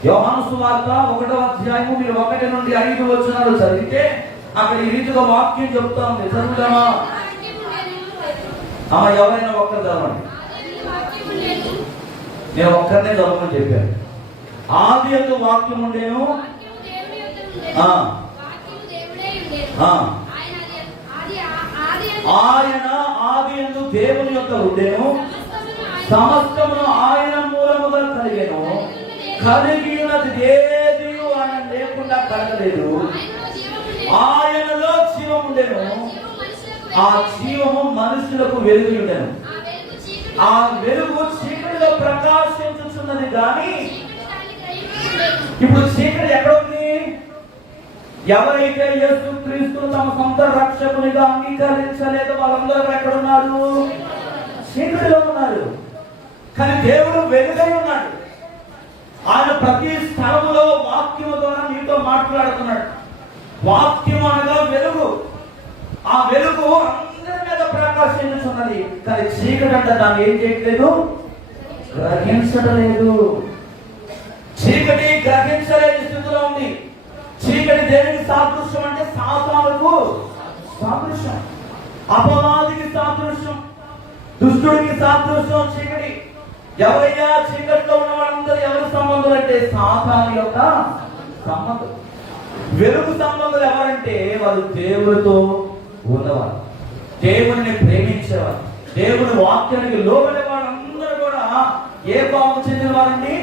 యోహాను సువార్త 1వ అధ్యాయము మీరు 1 నుండి 5 వచనాలు చదివితే అక్కడ ఈ రీతిగా వాక్యం చెప్తా ఉంది. చదువుతామా? ఎవరైనా ఒక్కరు చదవండి. నేను ఒక్కరినే చదవమని చెప్పాను. ఆది యందు వాక్యం ఉండేను, ఆయన ఆది యందు దేవుని యొక్క ఉండేను, సమస్తమును ఆయన మూలముగా కలిగెను, కలిగినది ఏది ఆయన లేకుండా కలగలేదు. ఆయనలో జీవం ఉండెను, ఆ జీవము మనుషులకు వెలుగు ఉండెను, ఆ వెలుగు చీకటిలో ప్రకాశించుచున్నది కానీ ఇప్పుడు చీకటి ఎక్కడ ఉంది? ఎవరైతే యేసుక్రీస్తు తమ సొంత రక్షకునిగా అంగీకరించలేదో వాళ్ళందరూ ఎక్కడున్నారు? చీకటిలో ఉన్నారు. కానీ దేవుడు వెలుగై ఉన్నాడు. ఆయన ప్రతి స్థలములో వాక్యము ద్వారా నీతో మాట్లాడుతున్నాడు. వాక్యం అనగా వెలుగు. ఆ వెలుగు అందరి మీద ప్రకాశించుతున్నది. కానీ చీకటి అంటే దాన్ని ఏం చేయట్లేదు, గ్రహించడం లేదు. చీకటి గ్రహించలేని స్థితిలో ఉంది. చీకటి దేనికి సాదృశ్యం అంటే సాతానుకు సాదృశ్యం, అపవాదికి సాదృశ్యం, దుష్టుడికి సాదృశ్యం చీకటి. ఎవరైనా చీకటిలో ఉన్న వాళ్ళందరూ ఎవరి సంబంధులు అంటే సాతాను యొక్క సంబంధం. వెలుగు సంబంధులు ఎవరంటే వాళ్ళు దేవుడితో ఉన్నవారు, దేవుడిని ప్రేమించేవారు, దేవుని వాక్యానికి లోబడే వాళ్ళందరూ కూడా ఏ కోమకు చెందిన వారండి?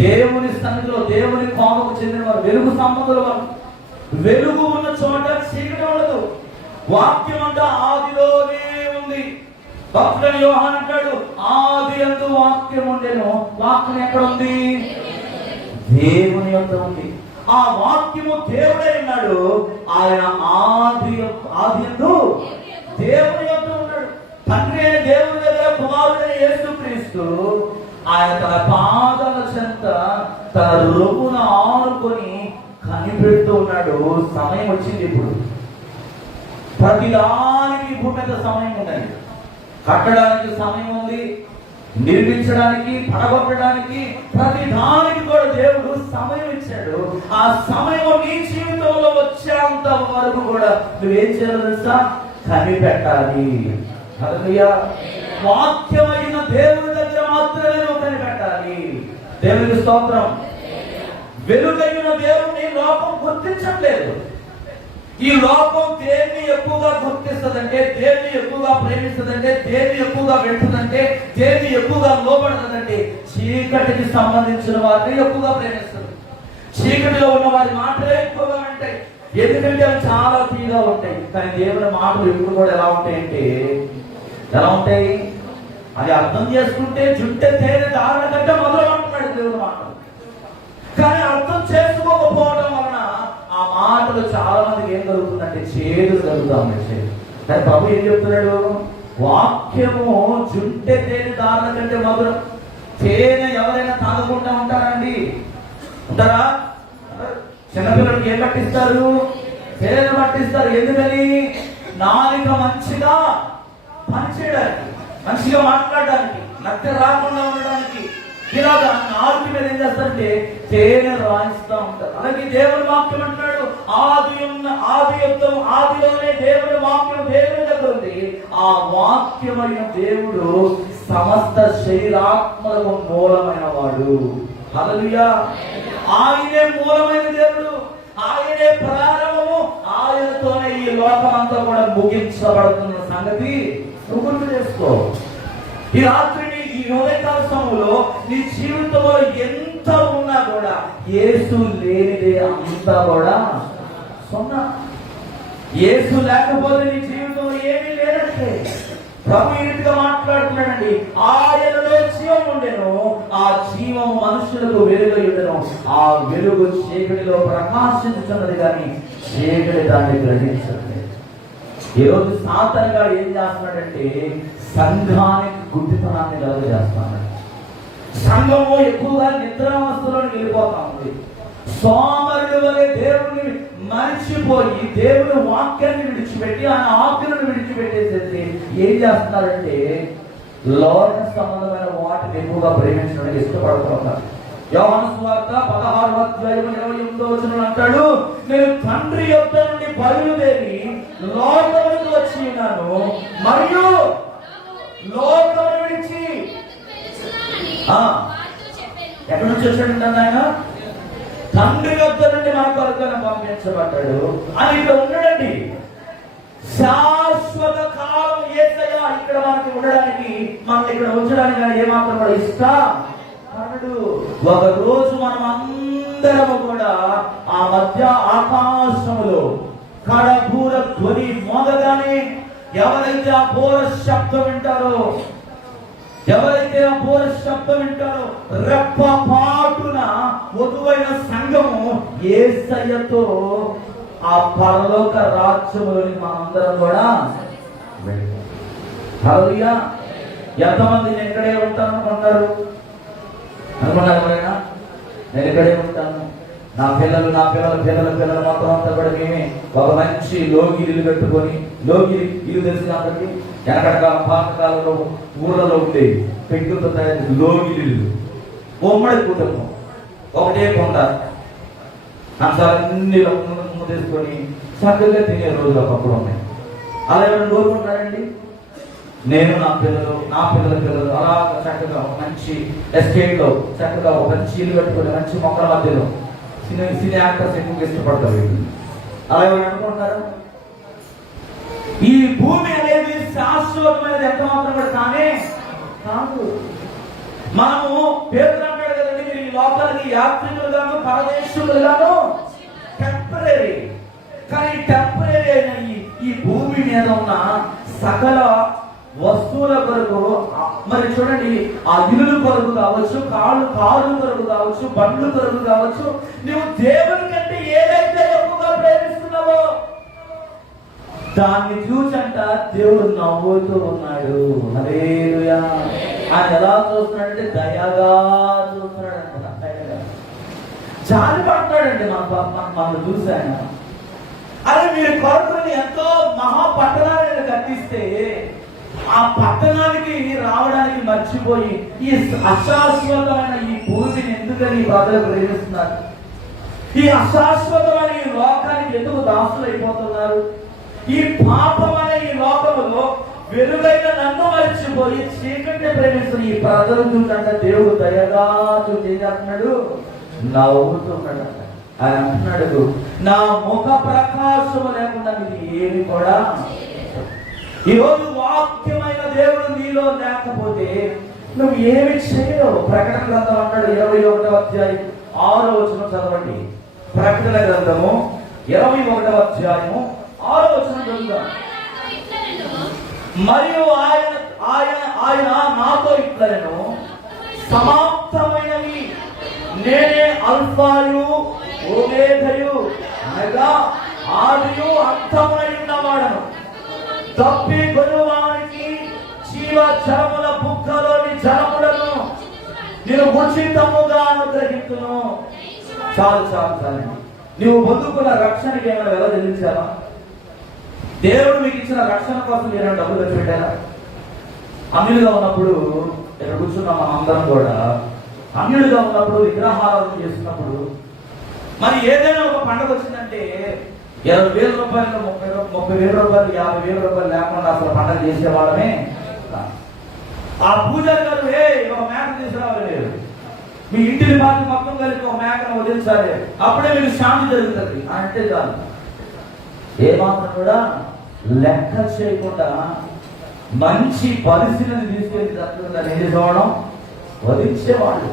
దేవుని సన్నిధిలో దేవుని కోమకు చెందిన వారు, వెలుగు సంబంధుల వారు. వెలుగు ఉన్న చోట చీకటి ఉండదు. వాక్యం అంతా ఆదిలోనే ఉంది. భక్తుడైన యోహాను అంటాడు, ఆది యందు వాక్యం ఉండెను, వాక్యం ఎక్కడ ఉంది? దేవుని యొక్క ఉంది. ఆ వాక్యము దేవుడై ఉన్నాడు. ఆయన ఆది యందు దేవుని యొక్క ఉన్నాడు. తండ్రి అయిన దేవుని దగ్గర కుమారుడైన యేసుక్రీస్తు ఆయన తన పాదాల చెంత తన రొమ్మున ఆనుకొని కనిపెడుతూ ఉన్నాడు. సమయం వచ్చింది. ఇప్పుడు ప్రతిదానికి భూమి మీద సమయం ఉన్నది. కట్టడానికి సమయం ఉంది, నిర్మించడానికి, పడగొట్టడానికి, ప్రతి దానికి కూడా దేవుడు సమయం ఇచ్చాడు. ఆ సమయం నీ జీవితంలో వచ్చేంత వరకు కూడా నువ్వేం చేయాలి తెలుసా? కనిపెట్టాలి. హల్లెలూయా. వాక్యమైన దేవుని దగ్గర మాత్రమే నువ్వు కనిపెట్టాలి. దేవునికి స్తోత్రం. వెలుగైన దేవుని లోకం గుర్తించట్లేదు. ఈ లోకం దేన్ని ఎక్కువగా గుర్తిస్తుందంటే, దేన్ని ఎక్కువగా ప్రేమిస్తుందంటే, దేన్ని ఎక్కువగా వెళ్తుందంటే, దేన్ని ఎక్కువగా లోబడుతుందంటే చీకటికి సంబంధించిన వారిని ఎక్కువగా ప్రేమిస్తుంది. చీకటిలో ఉన్న వారి మాటలే ఎక్కువగా ఉంటాయి. ఎందుకంటే అవి చాలా తీగా ఉంటాయి. కానీ దేవుని మాటలు ఎప్పుడు కూడా ఎలా ఉంటాయంటే, ఎలా ఉంటాయి? అది అర్థం చేసుకుంటే జుట్టే తేనె దారుణ కంటే మొదలు అంటున్నాడు దేవుని మాటలు. కానీ అర్థం చేసుకోకపోవడం వలన ఆ మాటలు చాలా మందికి ఏం జరుగుతుందంటే చేదు జరుగుతాయి. కానీ ప్రభు ఏం చెప్తున్నాడు? వాక్యము జుంటె తేనె దారుణ కంటే మధురం. తేనె ఎవరైనా తాగకుండా ఉంటారండి? ఉంటారా? చిన్నపిల్లలకి ఏం పట్టిస్తారు? తేనె పట్టిస్తారు. ఎందుకని? నాలుక మంచిగా పనిచేయడానికి, మంచిగా మాట్లాడడానికి, నక్క రాకుండా ఉండడానికి. ఇలాగా నాలుగు మీద ఏం చేస్తారంటే తేనె రాయిస్తూ ఉంటారు. అలాగే దేవుని వాక్యం అంటున్నాడు, ఆదిలోనే దేవుని వాక్యం దేవుని దగ్గర ఉంది. ఆ వాక్యమైన దేవుడు సమస్త శరీరాత్మలకు మూలమైన వాడు. హల్లెలూయా. ఆయనే మూలమైన దేవుడు, ఆయనే ప్రారంభము, ఆయనతోనే ఈ లోకమంతా కూడా ముగించబడుతున్న సంగతి నువ్వు గుర్తు చేసుకో. ఈ రాత్రిని, ఈ ఉదయకాల సమయంలో నీ జీవితంలో ఎంత ఉన్నా కూడా యేసు లేనిదే అంతా కూడా సున్నా. యేసు లేకపోతే నీ జీవితంలో ఏమీ లేదంటే ప్రభు ఈ రీతిగా మాట్లాడుతున్నాడండి. ఆయనలో జీవం ఉండెను, ఆ జీవం మనుషులకు వెలుగై ఉండెను, ఆ వెలుగు చీకటిలో ప్రకాశించుతున్నది కానీ చీకటి దాన్ని గ్రహించలేదు. ఈరోజు సాతాను గారు ఏం చేస్తున్నాడంటే సంఘానికి గుడ్డితనాన్ని కలుగజేస్తున్నాడు. సంఘము ఎక్కువగా నిద్రావస్థలోకి వెళ్ళిపోతా ఉంది. సోమరుడు వలె దేవుని మరిచిపోయి దేవుని వాక్యాన్ని విడిచిపెట్టి ఆయన ఆజ్ఞలను విడిచిపెట్టేసేసి ఏం చేస్తున్నారంటే లోక సంబంధమైన వాటిని ఎక్కువగా ప్రేమించడానికి ఇష్టపడుతున్నారు. యోహాను సువార్త 16వ అధ్యాయం 28వ వచనం అంటాడు, నేను తండ్రి యొద్ద నుండి బయలుదేరి లోకములకు వచ్చి ఉన్నాను, మరియు లోకమును విడిచి ఎక్కడి నుంచి వచ్చాడంటే ఆయన తండ్రి యొద్ద నుండి మన కొరకు పంపించబడ్డాడు అని ఇక్కడ ఉన్నాడండి. శాశ్వత కాలం యేసయ్య ఇక్కడ మనకి ఉండడానికి, మనం ఇక్కడ ఉంచడానికి ఆయన ఏమాత్రం కూడా ఇష్టపడడు. ఒక రోజు మనం అందరము కూడా ఆ మధ్య ఆకాశములో కడబూర ధ్వని మోగగానే ఎవరైతే ఆ బోర శబ్దం వింటారో, ఎవరైతే ఆ బోర శబ్దం వింటారో రెప్ప పాటున వధువైన సంఘము యేసయ్యతో ఆ పరలోక రాజ్యములోని మనందరం కూడా హల్లెలూయా. ఎంతమంది నేను ఇక్కడే ఉంటాను అనుకున్నారు? ఎవరైనా నేను ఇక్కడే ఉంటాను, నా పిల్లలు మొత్తం అంతా కూడా మేమే ఒక మంచి లోగిరి ఇల్లు కట్టుకొని, లోగిరి ఇల్లు తెలిసిన కాబట్టి వెనకటకాలం పాతకాలంలో ఊళ్ళలో ఉండేవి పెట్టుతో తయారు లోగిరి ఇల్లు, ఉమ్మడి కుటుంబం, ఒకటే కొండ, అంశాలన్నీ ముందు తీసుకొని చక్కగా తినే రోజులు ఒకప్పుడు ఉన్నాయి. అలా ఎవరైనా కోరుకుంటారండి? నేను నా పిల్లలు అలా చక్కగా మంచి ఎస్టేట్ లో చక్కగా ఒక మంచి ఇల్లు కట్టుకొని మంచి మొక్కల మధ్యలో సినీ యాక్టర్స్ ఎక్కువగా ఇష్టపడతారు. అలా ఎవరు అనుకుంటారు? ఈ భూమి అనేది శాశ్వతమైనది ఎంత మాత్రం కూడా కానీ కాదు. మనము పేరు అంటాడు కదండి, మీరు ఈ లోకానికి యాత్రికులుగాను పరదేశులుగాను టెంపరీ. కానీ టెంపరీ అయిన ఈ భూమి మీద ఉన్న సకల వస్తువుల కొరకు, మరి చూడండి, ఆ ఇల్లు కొరకు కావచ్చు, కారు కొరకు కావచ్చు, బండ్లు కొరకు కావచ్చు, నువ్వు దేవుని కంటే ఏదైతే ఎక్కువగా ప్రేమిస్తున్నావో దాన్ని చూసంట దేవుడు నవ్వుతూ ఉన్నాడు. హల్లెలూయా. ఆయన ఎలా చూస్తున్నాడంటే దయగా చూస్తున్నాడంట, జాలి పడుతున్నాడండి మనం చూశాను. అరే మీరు కొరకుని ఎంతో మహాపట్టణాలను కట్టిస్తే ఆ పట్టణానికి రావడానికి మర్చిపోయి ఈ అశాశ్వతమైన ఈ భూమిని ఎందుకని ఈ ప్రజలు ప్రేమిస్తున్నారు? ఈ అశాశ్వతమైన ఈ లోకానికి ఎందుకు దాసులు అయిపోతున్నారు? ఈ పాపం అనే ఈ లోకంలో వెలుగైన నన్ను మర్చిపోయి చీకటిని ప్రేమిస్తున్న ఈ ప్రజలు చూడంటే దేవుడు దయగా చూసి ఏం చేస్తున్నాడు? నవ్వుతున్నాడు. ఆయన అంటున్నాడు, నా ముఖ ప్రకాశము లేకుండా నీకు ఏమి కూడా. ఈరోజు వాక్యమైన దేవుడు నీలో లేకపోతే నువ్వు ఏమి చేయలేవు. ప్రకటన గ్రంథం అంటాడు 21వ అధ్యాయం 6వ వచనం చదవండి. ప్రకటన గ్రంథము 21వ అధ్యాయము 6వ వచనం చదువుదాం. మరియు ఆయన ఆయన ఆయన నాతో ఇట్లనెను, సమాప్తమైనవి నేనే అల్ఫాయు ఓమేఘయు అనగా ఆదియు అంతమై ఉన్నవాడను. తప్పి గొలువానికి జీవ జలముల బుగ్గలోని జలములను నేను ఉచితముగా అనుగ్రహించును. చాలు చాలు చాలు. నువ్వు పొందుకున్న రక్షణకి ఏమైనా వెల చెల్లించావా? దేవుడు మీకు ఇచ్చిన రక్షణ కోసం ఏమైనా డబ్బులు ఖర్చు పెట్టారా? అన్యులుగా ఉన్నప్పుడు ఇక్కడ కూర్చున్నాం మనం అందరం కూడా. అన్యులుగా ఉన్నప్పుడు విగ్రహారాధన చేస్తున్నప్పుడు మరి ఏదైనా ఒక పండుగ వచ్చిందంటే 20,000 రూపాయలు 30,000 రూపాయలు 50,000 రూపాయలు లేకుండా అసలు పండుగ చేసేవాళ్ళమే. ఆ పూజారి గారు ఒక మేక తీసుకురావాలి, మీ ఇంటిని బాధ మొత్తం కలిపి ఒక మేకను వదిలించాలి, అప్పుడే మీకు శాంతి జరుగుతుంది అంటే చాలు. ఏమాత్రం కూడా లెక్క చేయకుండా మంచి పరిస్థితిని తీసుకెళ్ళి తట్టుకుంటారు. ఏం చేసేవాళ్ళం? వదిలించేవాళ్ళు.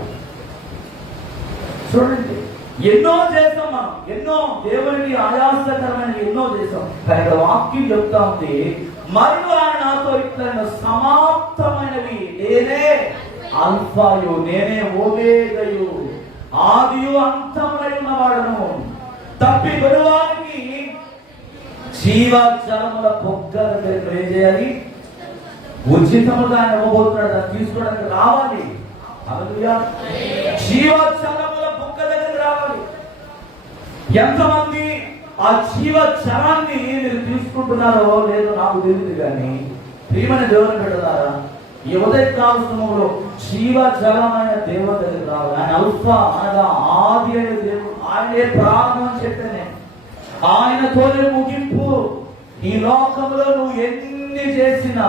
చూడండి, ఎన్నో చేసాం మనం, ఎన్నో దేవునికి ఆయాసకరమైన ఎన్నో చేసాం. కానీ వాక్యం చెప్తా ఉంది, మరియు ఆయన నాతో ఇట్లా సమాప్తమైనవి నేనే అల్ఫాయు నేనే ఓమేఘయు ఆదియు అంతమై ఉన్నవాడను. తప్పి గొలువానికి జీవ జలముల బుగ్గలు ఏం చేయాలి? ఉచితముగా ఇవ్వబోతున్నాడు. దాన్ని తీసుకోవడానికి రావాలి. హల్లెలూయా. జీవ జలముల బుగ్గ దగ్గర రావాలి. ఎంతమంది ఆ జీవ జలాన్ని మీరు తీసుకుంటున్నారో లేదో నాకు తెలియదు, కానీ ప్రియమైన దేవుని బిడ్డలారా, ఈ ఉదయకాల సమయంలో జీవ జలమైన దేవుని దగ్గర రావాలి. ఆయన అల్ఫా అనగా ఆది అయిన దేవుడు, ఆయనే ప్రారంభం అని చెప్పాను. ఆయనతోనే ముగింపు. ఈ లోకంలో నువ్వు ఎన్ని చేసినా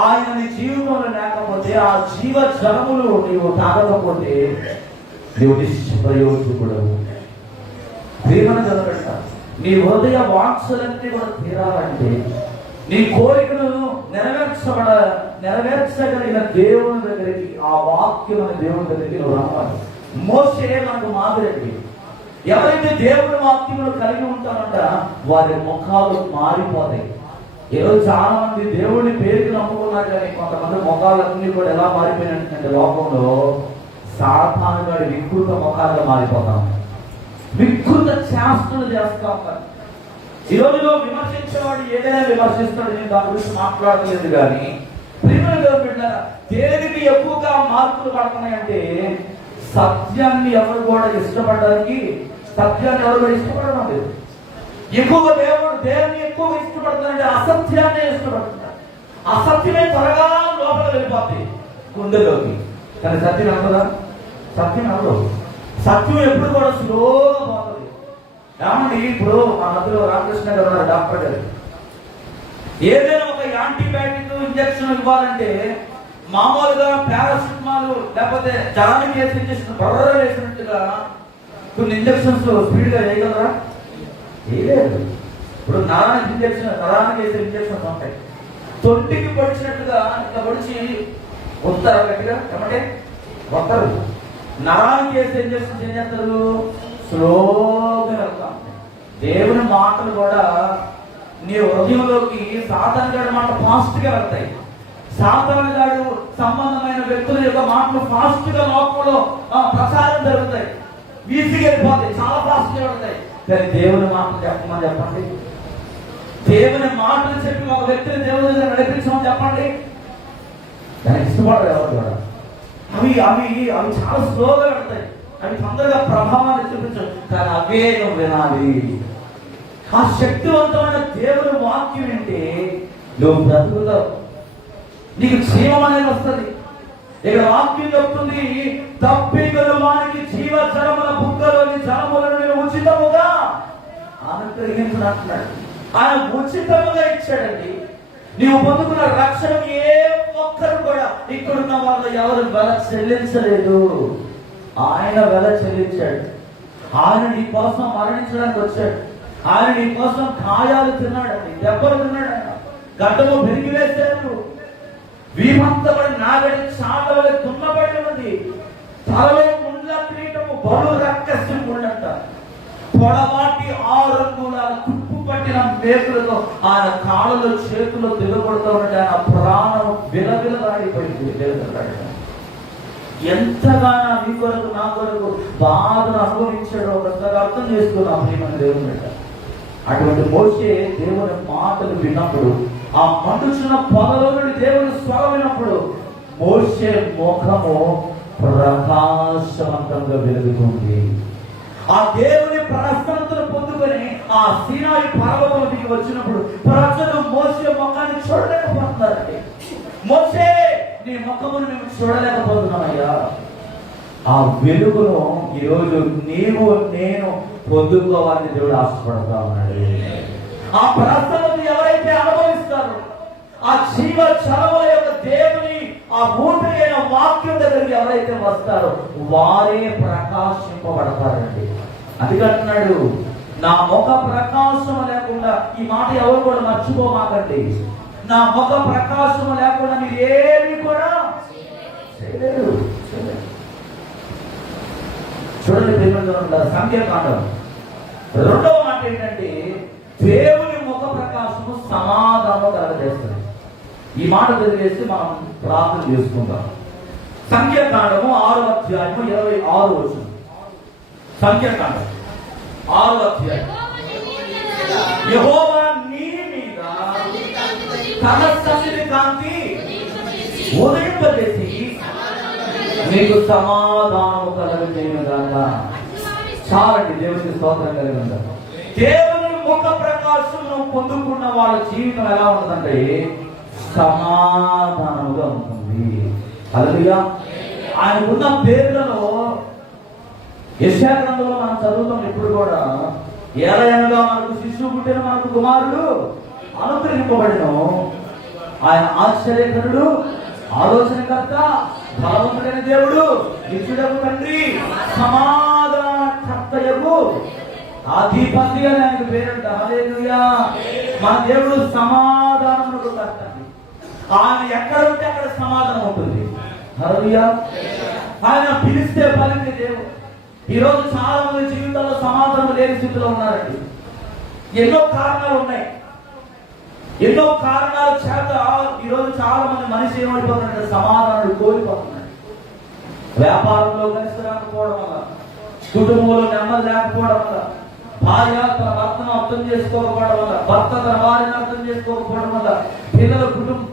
ఆయన నీ జీవితంలో లేకపోతే, ఆ జీవ జలములు నీవు తాగకపోతే నీవు నిష్ప్రయోజకుడవు. ప్రేమను జరగట నీ హృదయ వాంఛలన్నీ కూడా తీరాలంటే, నీ కోరికను నెరవేర్చగలిగిన దేవుని దగ్గరికి, ఆ వాక్యమైన దేవుని దగ్గరికి నువ్వు రావాలి. మోసే నాకు మాదిరి. ఎవరైతే దేవుని వాక్యములు కలిగి ఉంటారంట వారి ముఖాలు మారిపోతాయి. ఈరోజు చాలా మంది దేవుడిని పేరుకి నమ్ముకున్నారు, కానీ కొంతమంది ముఖాలన్నీ కూడా ఎలా మారిపోయినట్టు లోకంలో సాతాను గారి వికృత ముఖాలుగా మారిపోతాం. వికృత శాస్త్రులు చేస్తా ఉంటారు. ఈ రోజులో విమర్శించేవాడు ఏదైనా విమర్శిస్తాడు. నేను దాని గురించి మాట్లాడలేదు, కానీ దేనికి ఎక్కువగా మార్పులు పడుతున్నాయంటే సత్యాన్ని ఎవరు కూడా ఇష్టపడడానికి, సత్యాన్ని ఎవరు కూడా ఇష్టపడడం లేదు. ఎక్కువగా దేవుని ఎక్కువగా ఇష్టపడుతున్నారంటే అసత్యాన్ని ఇష్టపడుతున్నారు. అసత్యమే త్వరగా లోపల వెళ్ళిపోతుంది గుండెలోకి, కానీ సత్యం అవుతుందా? సత్యం అవ్వదు. సత్యం ఎప్పుడు కూడా స్లోగా పోతుంది. ఏమండి, ఇప్పుడు మా మధ్యలో రామకృష్ణ గారు ఉన్నారు, డాక్టర్ గారు. ఏదైనా ఒక యాంటీబయాటిక్ ఇంజక్షన్ ఇవ్వాలంటే మామూలుగా పారాసిటమాల్ లేకపోతే జలానికి వేసి ఇంజక్షన్ బర్ర వేసినట్టుగా కొన్ని ఇంజక్షన్స్ స్పీడ్ గా వేయగలరా? వేయలేదు. ఇప్పుడు నరానికి వేసే ఇంజక్షన్స్ ఉంటాయి. తొంటికి పొడిచినట్టుగా ఇట్లా పొడిచి వస్తారు గట్టిగా, ఏమంటే వస్తారు. నరానికి వేసే ఇంజక్షన్స్ ఏం చేస్తారు? స్లోగా వెళ్తాం. దేవుని మాటలు కూడా నీ హృదయంలోకి సాతాను గారి మాట ఫాస్ట్ గా వెళ్తాయి. సాతాను గారు సంబంధమైన వ్యక్తుల యొక్క మాటలు ఫాస్ట్ గా లోకంలో ప్రసారం జరుగుతాయి, ఈజీగా వెళ్ళిపోతాయి, చాలా ఫాస్ట్ గా వెళ్తాయి. కానీ దేవుని మాటలు చెప్పమని చెప్పండి. దేవుని మాటలు చెప్పి ఒక వ్యక్తిని దేవుని దగ్గర నడిపించమని చెప్పండి. దానికి ఇష్టపడరు ఎవరు కూడా. అవి అవి అవి చాలా స్లోగా వెళ్తాయి. అవి తొందరగా ప్రభావాన్ని చూపించవు, కానీ అవే నువ్వు వినాలి. ఆ శక్తివంతమైన దేవుని వాక్యం ఏంటి? నువ్వు బ్రతుకుతావు. నీకు జీవం అనేది వస్తుంది. ఇక్కడ వాక్యం చెప్తుంది, తప్పిగల వానికి జీవ జలముల బుగ్గలోని జలములను నేను ఉచితముగా అనుగ్రహించినట్టున్నాడు. ఆయన ఉచితముగా ఇచ్చాడండి. నీవు పొందుకున్న రక్షణ ఏ ఒక్కరు కూడా ఇక్కడున్న వాళ్ళు ఎవరు వెల చెల్లించలేదు. ఆయన వెల చెల్లించాడు. ఆయన నీ కోసం మరణించడానికి వచ్చాడు. ఆయన నీ కోసం గాయాలు తిన్నాడండి, దెబ్బలు తిన్నాడు. ఆయన గడ్డము పెరిగి వేశాడు. వీమంతబడి నాగడి చాటవలే దున్నబడి ఉన్నది. తలలో ముండ్ల కిరీటము బలు రక్కసి ముండంట. పొడవాటి 6 రంగుల తుప్పు పట్టిన మేకులతో ఆయన కాళ్ళలో చేతుల్లో దిగబడుతూ ఉంటే ఆయన ప్రాణం విలవిలలాడిపోయింది. ఎంతగానో మీ కొరకు నా కొరకు బాధను అనుభవించాడో ఒకసారి అర్థం చేసుకున్నాం ప్రియమైన దేవుని బిడ్డ. అటువంటి మోషే దేవుని మాటలు విన్నప్పుడు, ఆ మండుచున్న పొదలో నుండి దేవుని స్వరం విన్నప్పుడు మోషే ముఖము ప్రకాశవంతంగా వెలుగుతుంది. ఆ దేవుని ప్రసన్నతను పొందుకొని ఆ సీనాయి పర్వతానికి వచ్చినప్పుడు ప్రజలు మోషే ముఖాన్ని చూడలేకపోతున్నారండి. మోషే నీ ముఖమును మేము చూడలేకపోతున్నామయ్యా. ఆ వెలుగును ఈరోజు నీవు నేను పొందుకోవాలని దేవుడు ఆశపడతా ఉన్నాడు. ఆ ప్రసన్నతను ఎవరైతే అనుభవిస్తారో, ఆ జీవ చలముల యొక్క దేవుని ఆ ఊపిరి అయిన వాక్యం దగ్గరికి ఎవరైతే వస్తారో వారే ప్రకాశింపబడతారండి. అందుకంటున్నాడు, నా ముఖ ప్రకాశం లేకుండా, ఈ మాట ఎవరు కూడా మర్చిపోమాకండి, నా ముఖ ప్రకాశం లేకుండా మీరు ఏమి కూడా చేయలేరు. చూడండి ప్రేమలో సంఖ్యాకాండం 2వ మాట ఏంటంటే, దేవుని ముఖ ప్రకాశము సమాధానం కలగజేస్తుంది. ఈ మాట తెలియజేసి మనం ప్రార్థన చేసుకుందాం. సంఖ్యాకాండము 6వ అధ్యాయము 26వ వచనం. సంఖ్యాకాండం 6వ అధ్యాయం. యెహోవా నీ మీద తన సన్నిధి కాంతి ఉదయింపజేసి నీకు సమాధానము కలుగజేయునుగాక. చాలండి, దేవునికి స్తోత్రం కలిగిందా. దేవుని ముఖ ప్రకాశమును పొందుకున్న వాళ్ళ జీవితం ఎలా ఉంటుందంటే సమాధానముగా ఉంటుంది. హల్లెలూయా. ఆయనకున్న పేర్లలో యెషయా గ్రంథంలో మనం చదువుతాం ఇప్పుడు కూడా, ఏలయనగా మనకు శిశువు పుట్టిన మనకు కుమారుడు అనుగ్రహింపబడిను, ఆయన ఆశ్చర్యకరుడు, ఆలోచనకర్త, బలవంతుడైన దేవుడు, నిత్యుడగు తండ్రి, సమాధానకర్తయగు అధిపతి అని ఆయనకు పేరంట. హల్లెలూయా. మన దేవుడు సమాధానమునకు కర్త. ఆయన ఎక్కడ ఉంటే అక్కడ సమాధానం ఉంటుంది. హల్లెలూయా. ఆయన పిలిస్తే పలికే దేవుడు. ఈరోజు చాలా మంది జీవితంలో సమాధానం లేని స్థితిలో ఉన్నారండి. ఎన్నో కారణాలు ఉన్నాయి. ఎన్నో కారణాల చేత ఈరోజు చాలా మంది మనిషి ఏమైపోతున్నాడు, సమాధానాలు కోల్పోతున్నాడు. వ్యాపారంలో కలిసి రాకపోవడం వల్ల, కుటుంబంలో నెమ్మది లేకపోవడం వల్ల, భార్య తన భర్తను అర్థం చేసుకోకపోవడం వల్ల, భర్త తన భార్యను అర్థం చేసుకోకపోవడం వల్ల, పిల్లల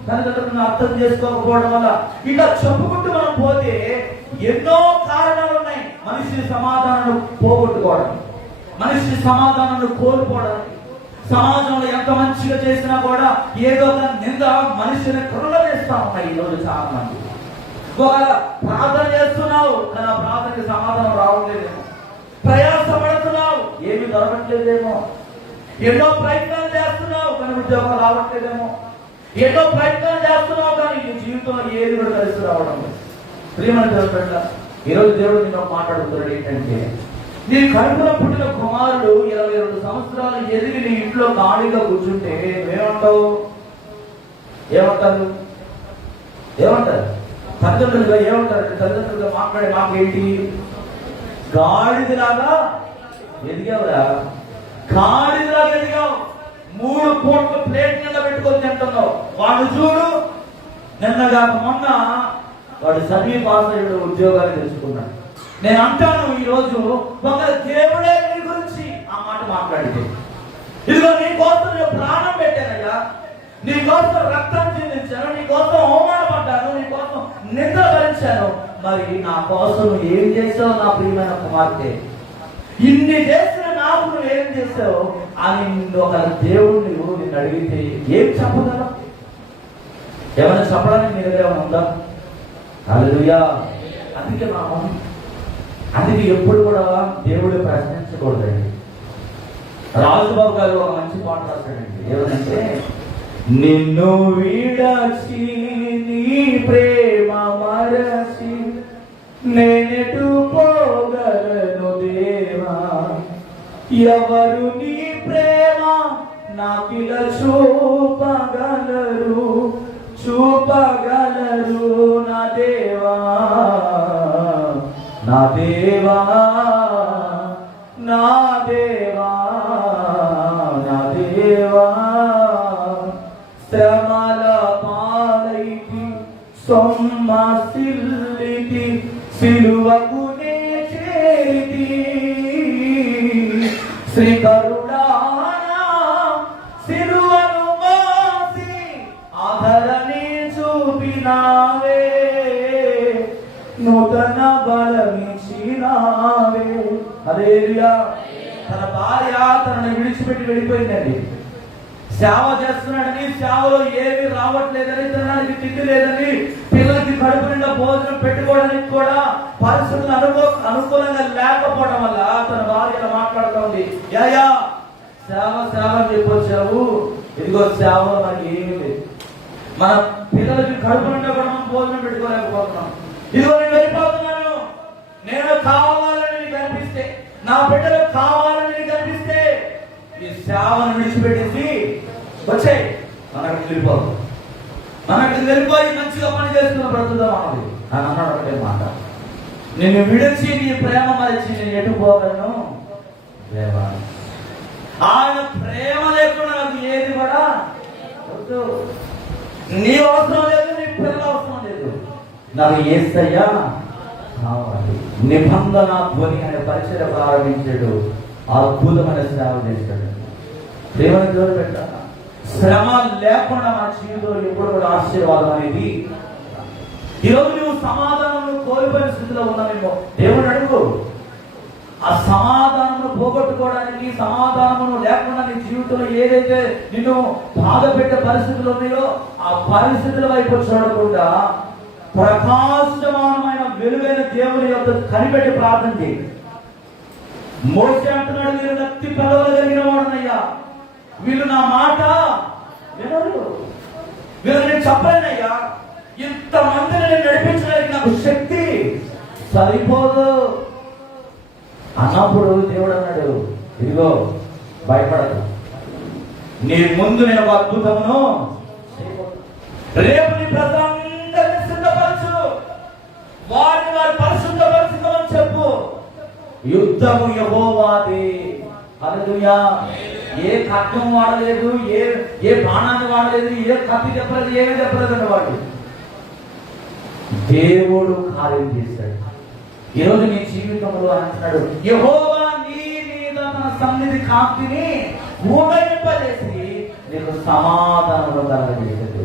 తల్లిదండ్రులను అర్థం చేసుకోకపోవడం వల్ల, ఇలా చెప్పుకుంటూ మనం పోతే ఎన్నో కారణాలు ఉన్నాయి మనిషి సమాధానాన్ని పోగొట్టుకోవడం, మనిషి సమాధానాన్ని కోల్పోవడం. సమాజంలో ఎంత మంచిగా చేసినా కూడా ఏదో ఒక నింద మనిషిని కృంగవేస్తా ఉన్నాయి ఈరోజు చాలా మంది. ఒకవేళ ప్రార్థన చేస్తున్నావు కానీ ఆ ప్రార్థనకి సమాధానం రావట్లేదేమో, ప్రయాసపడుతున్నావు ఏమి దొరకట్లేదేమో, ఎన్నో ప్రయత్నాలు చేస్తున్నావు కానీ ఉద్యోగం రావట్లేదేమో, ఎన్నో ప్రయత్నాలు చేస్తున్నావు కానీ నీ జీవితంలో ఏది కూడా కలిసి రావడం లేదు. ప్రియమైన దేవుడు, ఈరోజు దేవుడు నిన్ను మాట్లాడుతున్నాడు ఏంటంటే, నీ కడుపున పుట్టిన కుమారుడు 22 సంవత్సరాలు ఎదిగి నీ ఇంట్లో ఖాళీగా కూర్చుంటే ఏమంటావు? ఏమంటారు? తల్లిదండ్రులుగా ఏమంటారు? తల్లిదండ్రులుగా మాట్లాడే మాకేంటి? గాడిదలాగా ఎదిగావురా, గాడిదలాగా ఎదిగావు, 3 పూట్ల ప్లేట్ నిండా పెట్టుకొని తింటున్నావు. వాడు చూడు, నిన్నగా మొన్న వాడు సమీప పాసయుడు ఉద్యోగాలు తెలుసుకున్నాడు. నేను అంటాను ఈరోజు ఒక దేవుడే నీ గురించి ఆ మాట మాట్లాడితే, ఇదిగో నీ కోసం నేను ప్రాణం పెట్టానయ్యా, నీ కోసం రక్తం చెందించాను, నీ కోసం అవమానపడ్డాను, నీ కోసం నిద్ర భరించాను, మరి నా కోసం ఏం చేసావు నా ప్రియమైన కుమార్తె? ఇన్ని చేసిన నాకు నువ్వు ఏం చేసావు అని ఒక దేవుడు నిన్ను అడిగితే ఏం చెప్పగలవు? ఏమైనా చెప్పడానికి మీ దగ్గర ఏమైనా ఉందా? హల్లెలూయా. అందుకే ఎప్పుడు కూడా దేవుడు ప్రశ్నించకూడదండి. రాజుబాబు గారు ఒక మంచి పాట రాశాడండి. ఏమనంటే, నిన్ను విడచి నీ ప్రేమ మరచి నేనెటు పోగలను దేవా, ఎవరు నీ ప్రేమ నాకిల చూపగలరు నా దేవా, నా దేవా, నా దేవా, నా దేవా. శ్రమల పాలైకి సొమ్మసిల్లితి, సిలువకు నే చేరితి, శ్రీకరుడానా సిలువను మోసి ఆదరణి చూపినావే, నూతన బలమిచ్చినావే. హల్లెలూయా. తన భార్య తనని విడిచిపెట్టి వెళ్ళిపోయిందండి. సేవ చేస్తున్నాడని, సేవలో ఏమీ రావట్లేదని, తినడానికి తిండి లేదని, పిల్లలకి కడుపు నిండా భోజనం పెట్టుకోవడానికి కూడా పరిస్థితులు అనుకూలంగా లేకపోవడం వల్ల తన భార్య మాట్లాడుతూ ఉంది, యా సేవ సేవ చెప్పొచ్చావు, ఇదిగో సేవలో మనకి ఏమీ లేదు, మన పిల్లలకి కడుపు నిండా కూడా మనం భోజనం పెట్టుకోలేకపోతున్నాం, ఇదిగో నేను వెళ్ళిపోతున్నాను, నేను కావాలని నీకు కనిపిస్తే, నా బిడ్డలు కావాలని నీకు కనిపిస్తే ఈ సేవను విడిచిపెట్టేసి వచ్చాయి, మనకి వెళ్ళిపోయి మంచిగా పని చేస్తున్న బ్రతుకుదాం అన్నది. అని అన్నాడు ఒకటే మాట, నిన్ను విడిచి నీ ప్రేమ మరిచి నేను ఎటు పోగలను దేవా. ఆయన ప్రేమ లేకుండా నాకు ఏది కూడా వద్దు. నీ అవసరం లేదు, నీ పిల్లల అవసరం లేదు, నాకు యేసయ్యా కావాలి. నిబంధన ధ్వని అనే పరిచయ ప్రారంభించాడు, అద్భుతమైన సేవ చేశాడు. దేవుని జోరు పెట్టాల. శ్రమ లేకుండా మన జీవితంలో ఎప్పుడు కూడా ఆశీర్వాదం అనేది. ఈరోజు నువ్వు సమాధానం కోల్పోయిన స్థితిలో ఉన్నావేమో, దేవుని అడుగు. ఆ సమాధానము పోగొట్టుకోవడానికి, సమాధానము లేకుండా నీ జీవితంలో ఏదైతే నిన్ను బాధ పెట్టే పరిస్థితులు ఉన్నాయో ఆ పరిస్థితుల వైపు చూడకుండా ప్రకాశమానమైన వెలుగైన దేవుని యొక్క కనిపెట్టి ప్రార్థన చేయి. మోసే అంటున్నాడు, మీరు నత్తి పదవులు కలిగిన వాడునయ్యా, వీళ్ళు నా మాట వినరు, వీళ్ళు నేను చెప్పలేనయ్యా, ఇంతమందిని నేను నడిపించడానికి నాకు శక్తి సరిపోదు అన్నప్పుడు దేవుడు అన్నాడు, ఇదిగో భయపడదు, నీ ముందు నేను ఒక అద్భుతమును రేపు నీ ప్రజలందరినీ సిద్ధపరచు, వారిని వారి పరిశుద్ధపరచుకోమని చెప్పు, యుద్ధము యెహోవాదే. హల్లెలూయా. ఏ ఖడ్గం వాడలేదు, ఏ బాణాన్ని వాడలేదు, ఏ కత్తి చెప్పలేదు, ఏమీ చెప్పలేదు వాడు. దేవుడు కార్యం చేశాడు. ఈరోజు నీ జీవితంలో అంటున్నాడు, యెహోవా నీ మీద తన సన్నిధి కాంతిని ఊగలింపజేసి నీకు సమాధానం కలగజేశాడు.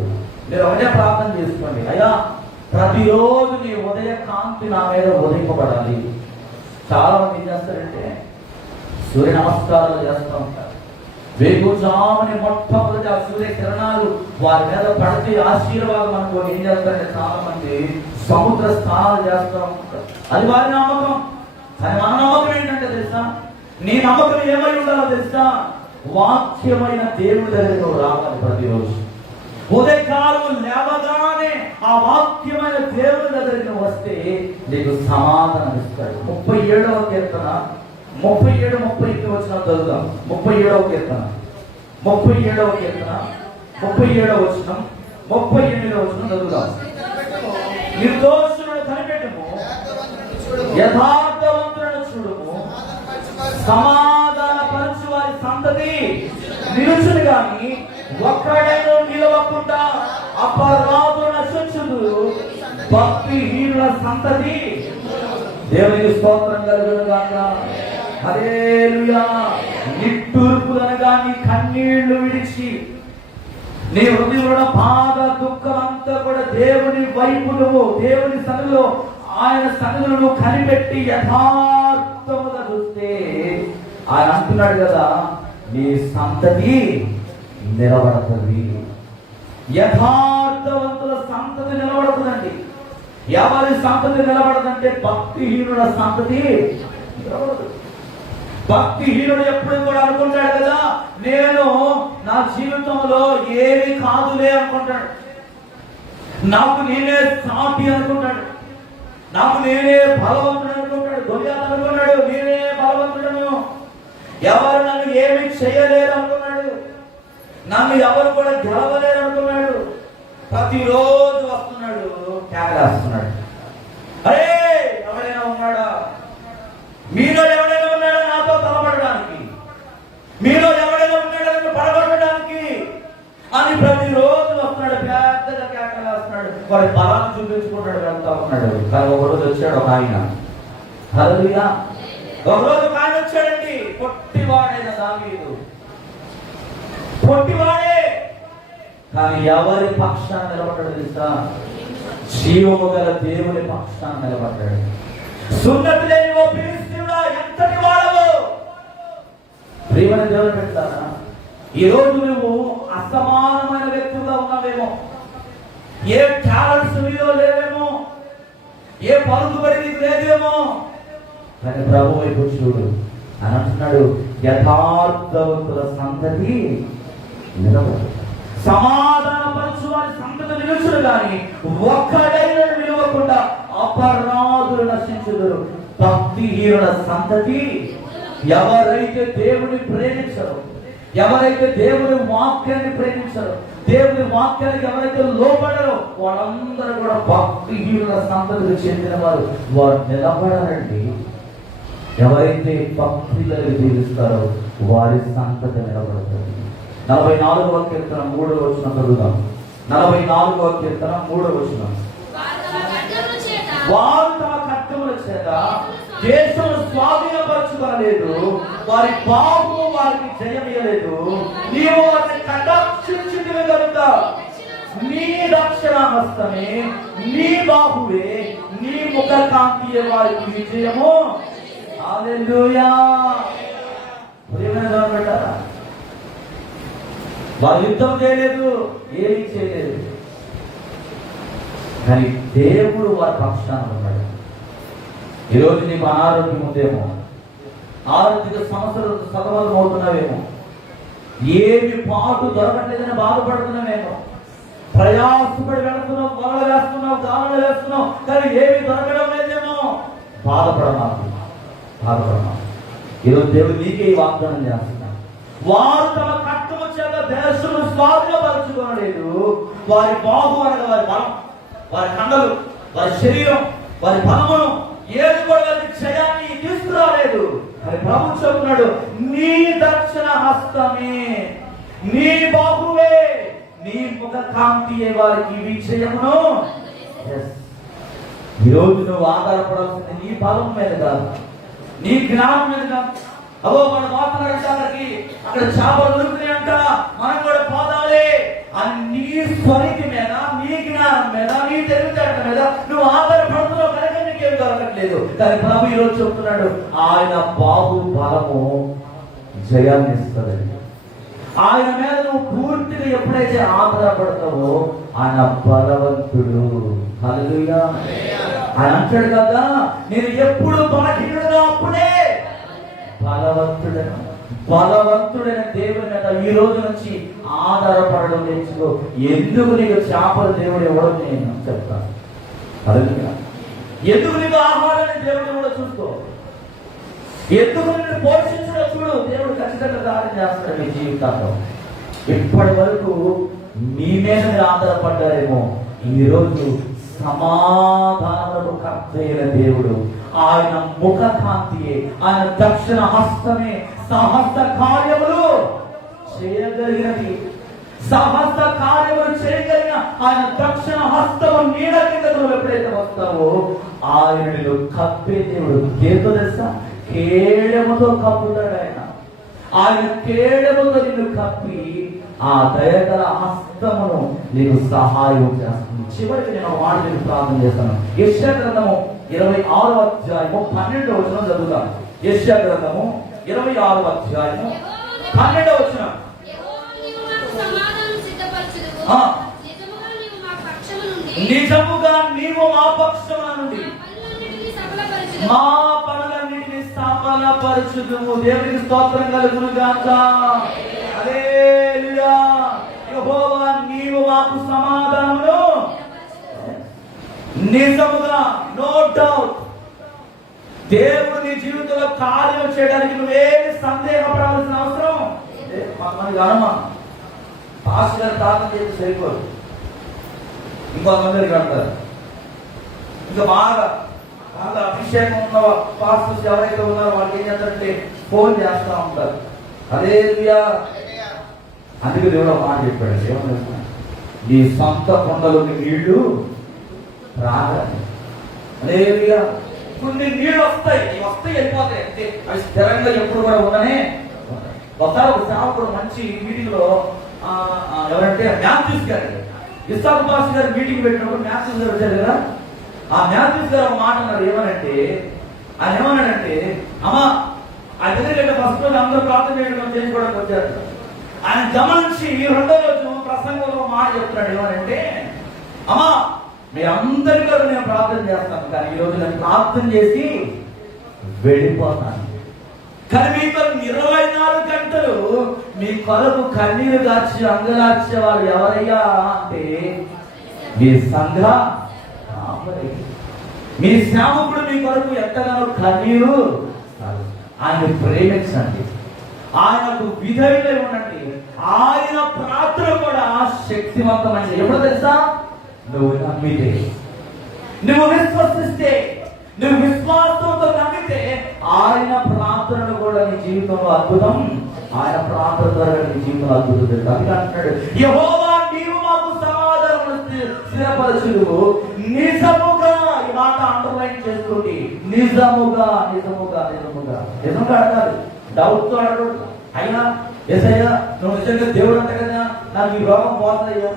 మీరు ఒకటే ప్రార్థన చేసుకోండి, అయ్యా ప్రతిరోజు నీ ఉదయ కాంతి నా మీద ఉదయింపబడాలి. చాలా మంది ఏం చేస్తారంటే సూర్య నమస్కారాలు చేస్తూ ఉంటారు. వేగుజాముని మొట్టమొదటి ఆ సూర్య కిరణాలు వారి మీద పడితే ఆశీర్వాదం అనుకోని ఏం చేస్తారంటే చాలా మంది సముద్ర స్నానాలు చేస్తూ ఉంటారు. అది వారి నమ్మకం. కానీ మన నమ్మకం ఏంటంటే తెలుసా, నీ నమ్మకం ఏమై ఉండాలో తెలుసా, వాక్యమైన దేవుడి దగ్గర రావాలి. ప్రతిరోజు ఉదయకాలం లేవగానే ఆ వాక్యమైన దేవుడి దగ్గరికి వస్తే నీకు సమాధానం ఇస్తాడు. 37వ కీర్తన 37-38 వచ్చిన చదువుదాం. 37వ కీర్తన 37వ కీర్తన 37వ వచనం 38వ వచనం చదువుదాం. నిర్దోషులను కనిపెట్టుము, యథార్థవంతులను చూడుము, సమాధాన పరచు వారి సంతతి నిలుచును గాని ఒక్కడైనా నిలవకుండా అపరాధుల నశించుదు, భక్తిహీనుల సంతతి. దేవునికి స్తోత్రం కలుగును గాక. హల్లెలూయా. నిట్టూర్పులనగా నీ కన్నీళ్లు విడిచి నీ హృదయంలో బాధ దుఃఖం అంతా కూడా దేవుని వైపు నువ్వు దేవుని సన్నిధిలో ఆయన సన్నిధిలో కనిపెట్టి యథార్థముగా చూస్తే ఆయన అంటున్నాడు కదా, నీ సంతతి నిలబడుతుంది. యథార్థవంతుల సంతతి నిలబడుతుందండి. ఎవరి సంతతి నిలబడదంటే భక్తిహీనుల సంతతి నిలబడదు. భక్తిహీనుడు ఎప్పుడు కూడా అనుకుంటాడు కదా, నేను నా జీవితంలో ఏమి కాదులే అనుకుంటాడు. నాకు నేనే సాటి అనుకుంటాడు. నాకు నేనే బలవంతుడు అనుకుంటాడు. గొలియాతు అనుకున్నాడు, నేనే బలవంతుడను, ఎవరు నన్ను ఏమి చేయలేరు అనుకున్నాడు. నన్ను ఎవరు కూడా గెలవలేరు అనుకున్నాడు. ప్రతిరోజు వస్తున్నాడు, కేకలేస్తున్నాడు, అరే ఎవరైనా ఉన్నాడా, మీలో ఎవరైనా ఉన్నాడా నాతో తలపడడానికి, మీలో ఎవరైనా ఉన్నాడా నన్ను పడగొట్టడానికి అని ప్రతిరోజు వస్తున్నాడు. పెద్దగా కేకలేస్తున్నాడు. వాడి బలాన్ని చూపించుకుంటాడు, వెళ్తా ఉన్నాడు. కానీ ఒకరోజు వచ్చాడు ఒక ఆయన. హల్లెలూయా. ఒకరోజు ఒక ఆయన వచ్చాడండి, పొట్టివాడైన దావీదు. పొట్టివాడే, కానీ ఎవరి పక్షాన నిలబడ్డాడు తెలుసా? జీవము గల దేవుని పక్షాన నిలబడ్డాడు. సున్నతి లేని ఓ ఫిలిష్తీయుడా, ఎంతటి వాడవు. ప్రియమైన దేవుని బిడ్డలారా, ఈ రోజు నువ్వు అసమానమైన వ్యక్తులుగా ఉన్నావేమో, ఏ టాలెంట్స్ మీలో లేవేమో, ఏ పలుకుబడి లేదేమో, కానీ ప్రభు వైపు చూడు అని అంటున్నాడు. యథార్థవంతుల సంతతి నిలబడు, సమాధానపరచు వారి సంతతి నిలుచుడు, కానీ ఒక్కడైనా నిలవకుండా అపరాధులు నశించుదురు. భక్తిహీనుల సంతతి, ఎవరైతే దేవుని ప్రేమించరు, ఎవరైతే దేవుని వాక్యాన్ని ప్రేమించరు, దేవుని వాక్యానికి ఎవరైతే లోపడరో వాళ్ళందరూ కూడా భక్తిహీనుల సంతతికి చెందిన వారు. వారు నిలబడరండి. ఎవరైతే భక్తులను జీవిస్తారో వారి సంతతి నిలబడుతుంది. 44వ కీర్తన 3వ వచనం చదువుదాం. 44వ కీర్తన 3వ వచనం. వారు తమ ఖడ్గముల చేత దేశం స్వాధీనపరచుకోలేదు, వారి బాహు వారికి జయమియలేదు. నీవు వారిని కటాక్షించితివి కనుక నీ దక్షిణ హస్తమే, నీ బాహువే, నీ ముఖ కాంతియే వారికి విజయము. హల్లెలూయా. వారు యుద్ధం చేయలేదు, ఏమీ చేయలేదు, కానీ దేవుడు వారి పక్షాన ఉన్నాడు. ఈరోజు నీకు అనారోగ్యం ఉందేమో, ఆరోగ్య సమస్యలు సతమతం అవుతున్నావేమో, ఏమి పాటు దొరకట్లేదని బాధపడుతున్నావేమో, ప్రయాసపడి వెళుతున్నావు, వలలు వేస్తున్నావు, గాలులు వేస్తున్నావు, కానీ ఏమి దొరకడం లేదేమో. బాధపడమాకు. ఈరోజు దేవుడు నీకే ఈ వాగ్దానం చేస్తున్నాడు. వారు తమ కట్టుమ చేత దేశము స్వాధీనపరచుకోలేదు, వారి బాహు అనగా వారి బలం, వారి కండలు, వారి శరీరం, వారి బలమును ఏది కూడా వారికి క్షయాన్ని తీసుకురాలేదు. అని ప్రభు చెబుతున్నాడు, నీ దక్షిణ హస్తమే, నీ బాహువే, నీ ముఖ కాంతియే వారికి విజయమును. ఈరోజు నువ్వు ఆధారపడాల్సింది నీ బలం మీద కాదు, నీ జ్ఞానం మీద కాదు. అవో మన మాట్లాడటానికి అక్కడ చేపలు దొరుకుతాయంట, మనం కూడా పోదాలి అని నీ స్వరికి మీద, నీ జ్ఞానం మీద, నీ తెలివితేట మీద నువ్వు ఆధారపడుతున్నావు కనుక నీకేం దొరకట్లేదు. కానీ ప్రభు ఈరోజు చెప్తున్నాడు, ఆయన బాహు బలము జయాన్ని ఇస్తుందండి. ఆయన మీద నువ్వు పూర్తిగా ఎప్పుడైతే ఆధారపడతావో ఆయన బలవంతుడు. హల్లెలూయా. ఆయన అంటాడు కదా, నేను ఎప్పుడు బలహీనుడుగా అప్పుడే బలవంతుడైన దేవుని మీద ఈ రోజు నుంచి ఆధారపడడం నేర్చుకో. ఎందుకు నీకు చేపలు దేవుడు ఇవ్వడం నేను చెప్తాను. హల్లెలూయా. ఎందుకు నీకు ఆహారాన్ని దేవుడు కూడా చూసుకో. ఎందుకు నిన్ను పోషించడం చూడు, దేవుడు ఖచ్చితంగా కార్యం చేస్తాడు మీ జీవితాల్లో. ఇప్పటి వరకు మీ మీద మీరు ఆధారపడ్డారేమో, ఈరోజు సమాధానము కర్త అయిన దేవుడు, ఆయన ముఖ కాంతియే, ఆయన దక్షిణ హస్తమే సహస్త కార్యములు చేయగలిగినది. సహస్త కార్యములు చేయగలిగిన ఆయన దక్షిణ హస్తము నీడ కింద నువ్వు ఎప్పుడైతే వస్తావో ఆయన నిన్ను కప్పే దేవుడు. ఏదో తెలుసా, కేడముతో కప్పుతాడు ఆయన కేడముతో నిన్ను కప్పి ఆ దయగల హస్తమును నీకు సహాయం చేస్తుంది. చివరికి నేను మాట నీకు ప్రార్థన చేస్తాను. యెషయా గ్రంథము 26వ అధ్యాయము 12వ వచనం చదువుతాను. యెషయా గ్రంథము 26వ అధ్యాయము 12వ వచనం. నిజముగా నీవు మా పక్షమున నుండి మా పనులన్నిటిని సఫలపరచుదుము. దేవునికి స్తోత్రం కలుగును గాక. హల్లెలూయా. యెహోవా నీవు మాకు సమాధానమును నిజముగా, నో డౌట్, దేవుడు నీ జీవితంలో కార్యం చేయడానికి నువ్వేమి సందేహపడాల్సిన అవసరం మనకి అనుమానం. పాస్టర్ గారు ప్రార్థన చేసి సరిపోదు, ఇంకొంతమంది అంటారు. ఇంకా బాగా అభిషేకం ఉన్న పాస్టర్స్ ఎవరైతే ఉన్నారో వాళ్ళకి ఏం చేస్తారంటే ఫోన్ చేస్తూ ఉంటారు. హల్లెలూయా. అందుకే దేవుడు మాట చెప్పాడు, ఏమన్నా నీ సొంత కొండలోని నీళ్లు రాగాలి. హల్లెలూయా. ఇప్పుడు నీ నీళ్ళు వస్తాయి వెళ్ళిపోతాయి అంతే, అవి స్థిరంగా ఎప్పుడు కూడా ఉండనే. ఒకసారి ఒక సేవకుడు మంచి మీటింగ్ లో ఎవరంటే మ్యాథ్యూస్ గారు, ఇస్సాకు పాస్ గారు మీటింగ్ పెట్టినప్పుడు మ్యాథ్యూస్ గారు వచ్చారు కదా. ఆ మ్యాథ్యూస్ గారు ఒక మాట అన్నారు. ఆయన ఏమన్నాడంటే అమ్మా ఆ దగ్గర ఫస్ట్ రోజు అందరూ ప్రార్థన చేయడం చేసుకోవడానికి వచ్చారు. ఆయన గమనించి రెండో రోజు ప్రసంగంలో మాట చెప్తున్నాడు. ఏమనంటే అమ్మా మీ అందరి కొరకు నేను ప్రార్థన చేస్తాను, కానీ ఈరోజు నేను ప్రార్థన చేసి వెళ్ళిపోతాను. కానీ మీతో 24 గంటలు మీ కొరకు కన్నీరు గార్చి అంగలార్చే వారు ఎవరయ్యా అంటే మీ సంఘ మీ సేవకుడు మీ కొరకు ఎంతగానో కన్నీరు. ఆయన ప్రేమించండి, ఆయనకు విధేయులై ఉండండి. ఆయన ప్రార్థన కూడా శక్తివంతమైనది. ఎప్పుడు తెలుసా? నువ్వు నమ్మితే, నువ్వు విశ్వసిస్తే, నువ్వు విశ్వాసంతో నమ్మితే ఆయన ప్రార్థనను కూడా నీ జీవితంలో అద్భుతం, ఆయన ప్రార్థన ద్వారా నీ జీవితంలో అద్భుతం జరుగుతుంది. అందుకే అంటున్నాడు, యెహోవా నీవు మాకు సమాధానం స్థిరపరచుదువు నిజముగా. ఈ మాట అండర్లైన్ చేసుకోండి. నిజముగా నిజముగా నిజముగా నిజంగా అడగాలి, డౌట్ తో అడగడు. అయినా యేసయ్యా నువ్వు నిజంగా దేవుడు అంట కదా, నాకు ఈ రోగం పోతుందయ్యా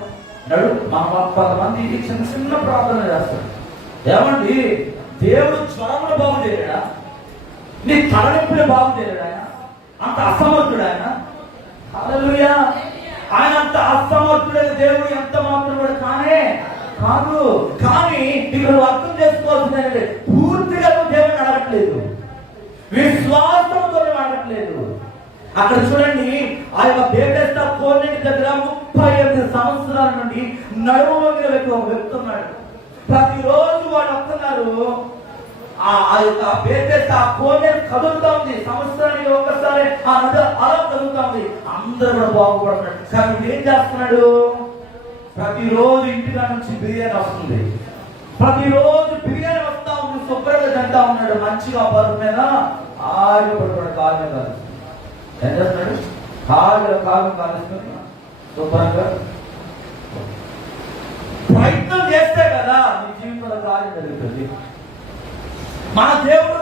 నడు. మన కొంతమంది చిన్న చిన్న ప్రార్థన చేస్తాడు. ఏమండి దేవుడు జ్వరమును బాగు చేయలేడా? నీ తలనొప్పులు బాగు చేయలేడు ఆయన? అంత అసమర్థుడు ఆయన. హల్లెలూయా. ఆయన అంత అసమర్థుడైన దేవుడు ఎంత మాత్రం కూడా కానే కాదు. కానీ ఇక్కడ అర్థం చేసుకోవాల్సింది పూర్తిగా దేవుని అడగట్లేదు, విశ్వాసంతో అడగట్లేదు. అక్కడ చూడండి, ఆ యొక్క బేతెస్దా కోనేటి దగ్గర 38 సంవత్సరాల నుండి నడుము ఒక వ్యక్తి ఉన్నాడు. ప్రతిరోజు వాళ్ళు వస్తున్నారు. ఆ యొక్క బేతెస్దా కోనేరు కదులుతా ఉంది. సంవత్సరానికి ఒక్కసారి ఆ నది అలా కదులుతా ఉంది. అందరూ కూడా బాగుపడుతున్నాడు. కానీ ఏం చేస్తున్నాడు? ప్రతిరోజు ఇంటిగా నుంచి బిర్యానీ వస్తుంది, ప్రతిరోజు బిర్యానీ వస్తా ఉంది. శుభ్రంగా తింటా ఉన్నాడు, మంచిగా పరుపు మీద ఆగిపడుతున్నాడు, కాలు మీద. ఏం చేస్తున్నాడు? కాలు కాలుస్తుంది శుభ్రంగా. ప్రయత్నం చేస్తే కదా నీ జీవితంలో కార్యం జరుగుతుంది. మన దేవుడు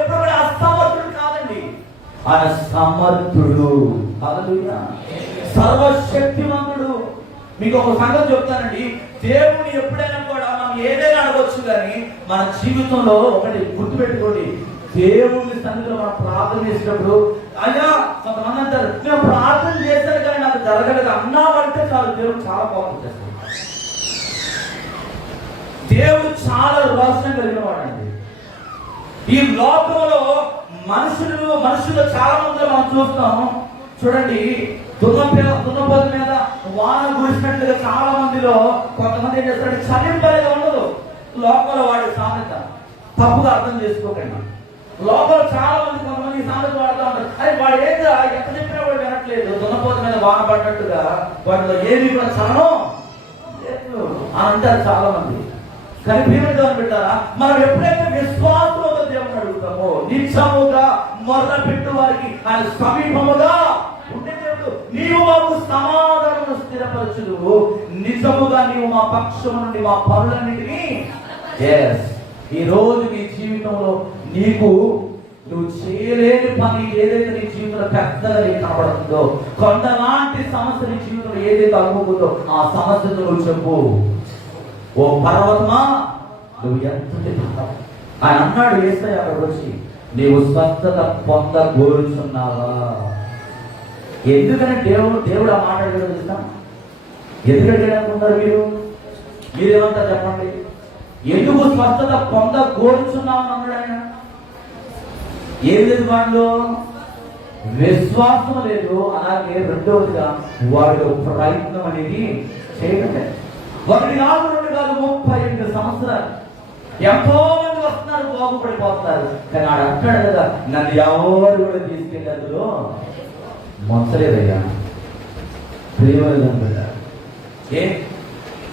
ఎప్పుడు కూడా అసమర్థుడు కాదండి, ఆయన సమర్థుడు. హల్లెలూయా. సర్వశక్తిమంతుడు. మీకు ఒక సంగతి చెప్తానండి, దేవుని ఎప్పుడైనా కూడా మనం ఏదైనా అడగొచ్చు, కానీ మన జీవితంలో ఒకటి గుర్తుపెట్టుకోండి, దేవుని సన్నిధిలో మనం ప్రార్థన చేసినప్పుడు అయ్యా కొంతమంది అంటారు నేను ప్రార్థన చేశాను కానీ నాకు జరగలేదు అన్నామంటే చాలు, దేవుడు చాలా కోపం చేస్తాడు. దేవుడు చాలా రోషం కలిగిన వాడండి. ఈ లోకంలో మనుషులు చాలా మంది మనం చూస్తాం. చూడండి, దున్నపోతు మీద వాన కురిసినట్లుగా చాలా మందిలో కొంతమంది ఏం చేస్తారంటే చలింపలేగా ఉండదు. లోకంలో వాడే సామెత తప్పుగా అర్థం చేసుకోకండి. లోపల చాలా మంది కొంతమంది సామెత వాడుతూ ఉంటారు. అరే వాడు ఏదో ఎంత చెప్పినా కూడా వినట్లేదు, దున్నపోతు మీద వాన పడ్డట్టుగా వాటిలో ఏమి కూడా చలనం లేదు అని అంటారు చాలా మంది. కానీ ప్రియమైన పెట్టారా, మనం ఎప్పుడైతే విశ్వాసంతో దేవుని అడుగుతామో, నిత్యముగా మొదలు పెట్టు వారికి ఆయన సమీపముగా ఉండే దేవుడు. నీవు మాకు సమాధానం స్థిరపరచుదువు నిజముగా, నీవు మా పక్షము నుండి మా పనులన్నిటినీ. ఈ రోజు నీ జీవితంలో నువ్వు చేయలేని పని ఏదైతే నీ జీవితంలో పెద్దగా నీకు కనబడుతుందో, కొండలాంటి సమస్య నీ జీవితంలో ఏదైతే అనుకుందో ఆ సమస్యతో నువ్వు చెప్పు. ఓ పర్వతమా నువ్వు ఎంత ఆయన అన్నాడు. యేసయ్య అక్కడికి వచ్చి నీవు స్వస్థత పొందగోరుచున్నావా? ఎందుకని దేవుడు ఆ మాట అడిగాడు తెలుసా? ఎందుకు అడిగాడు అనుకుంటారు మీరు? మీరేమంటారు చెప్పండి? ఎందుకు స్వస్థత పొందగోరుచున్నామని అన్నాడు ఆయన? ఏం లేదు వాళ్ళు విశ్వాసం లేదు, అలాగే రెండవదిగా వాడు ప్రయత్నం అనేది చేయగలరు. ఒకటి కాదు, రెండు కాదు, 38 సంవత్సరాలు ఎంతో మంది వస్తున్నారు, బాగుపడిపోతున్నారు. కానీ ఆడు అంటాడు కదా, నన్ను ఎవరు కూడా తీసుకెళ్ళి అందులో మొంచలేదయ్యా. ప్రియమైన ఏ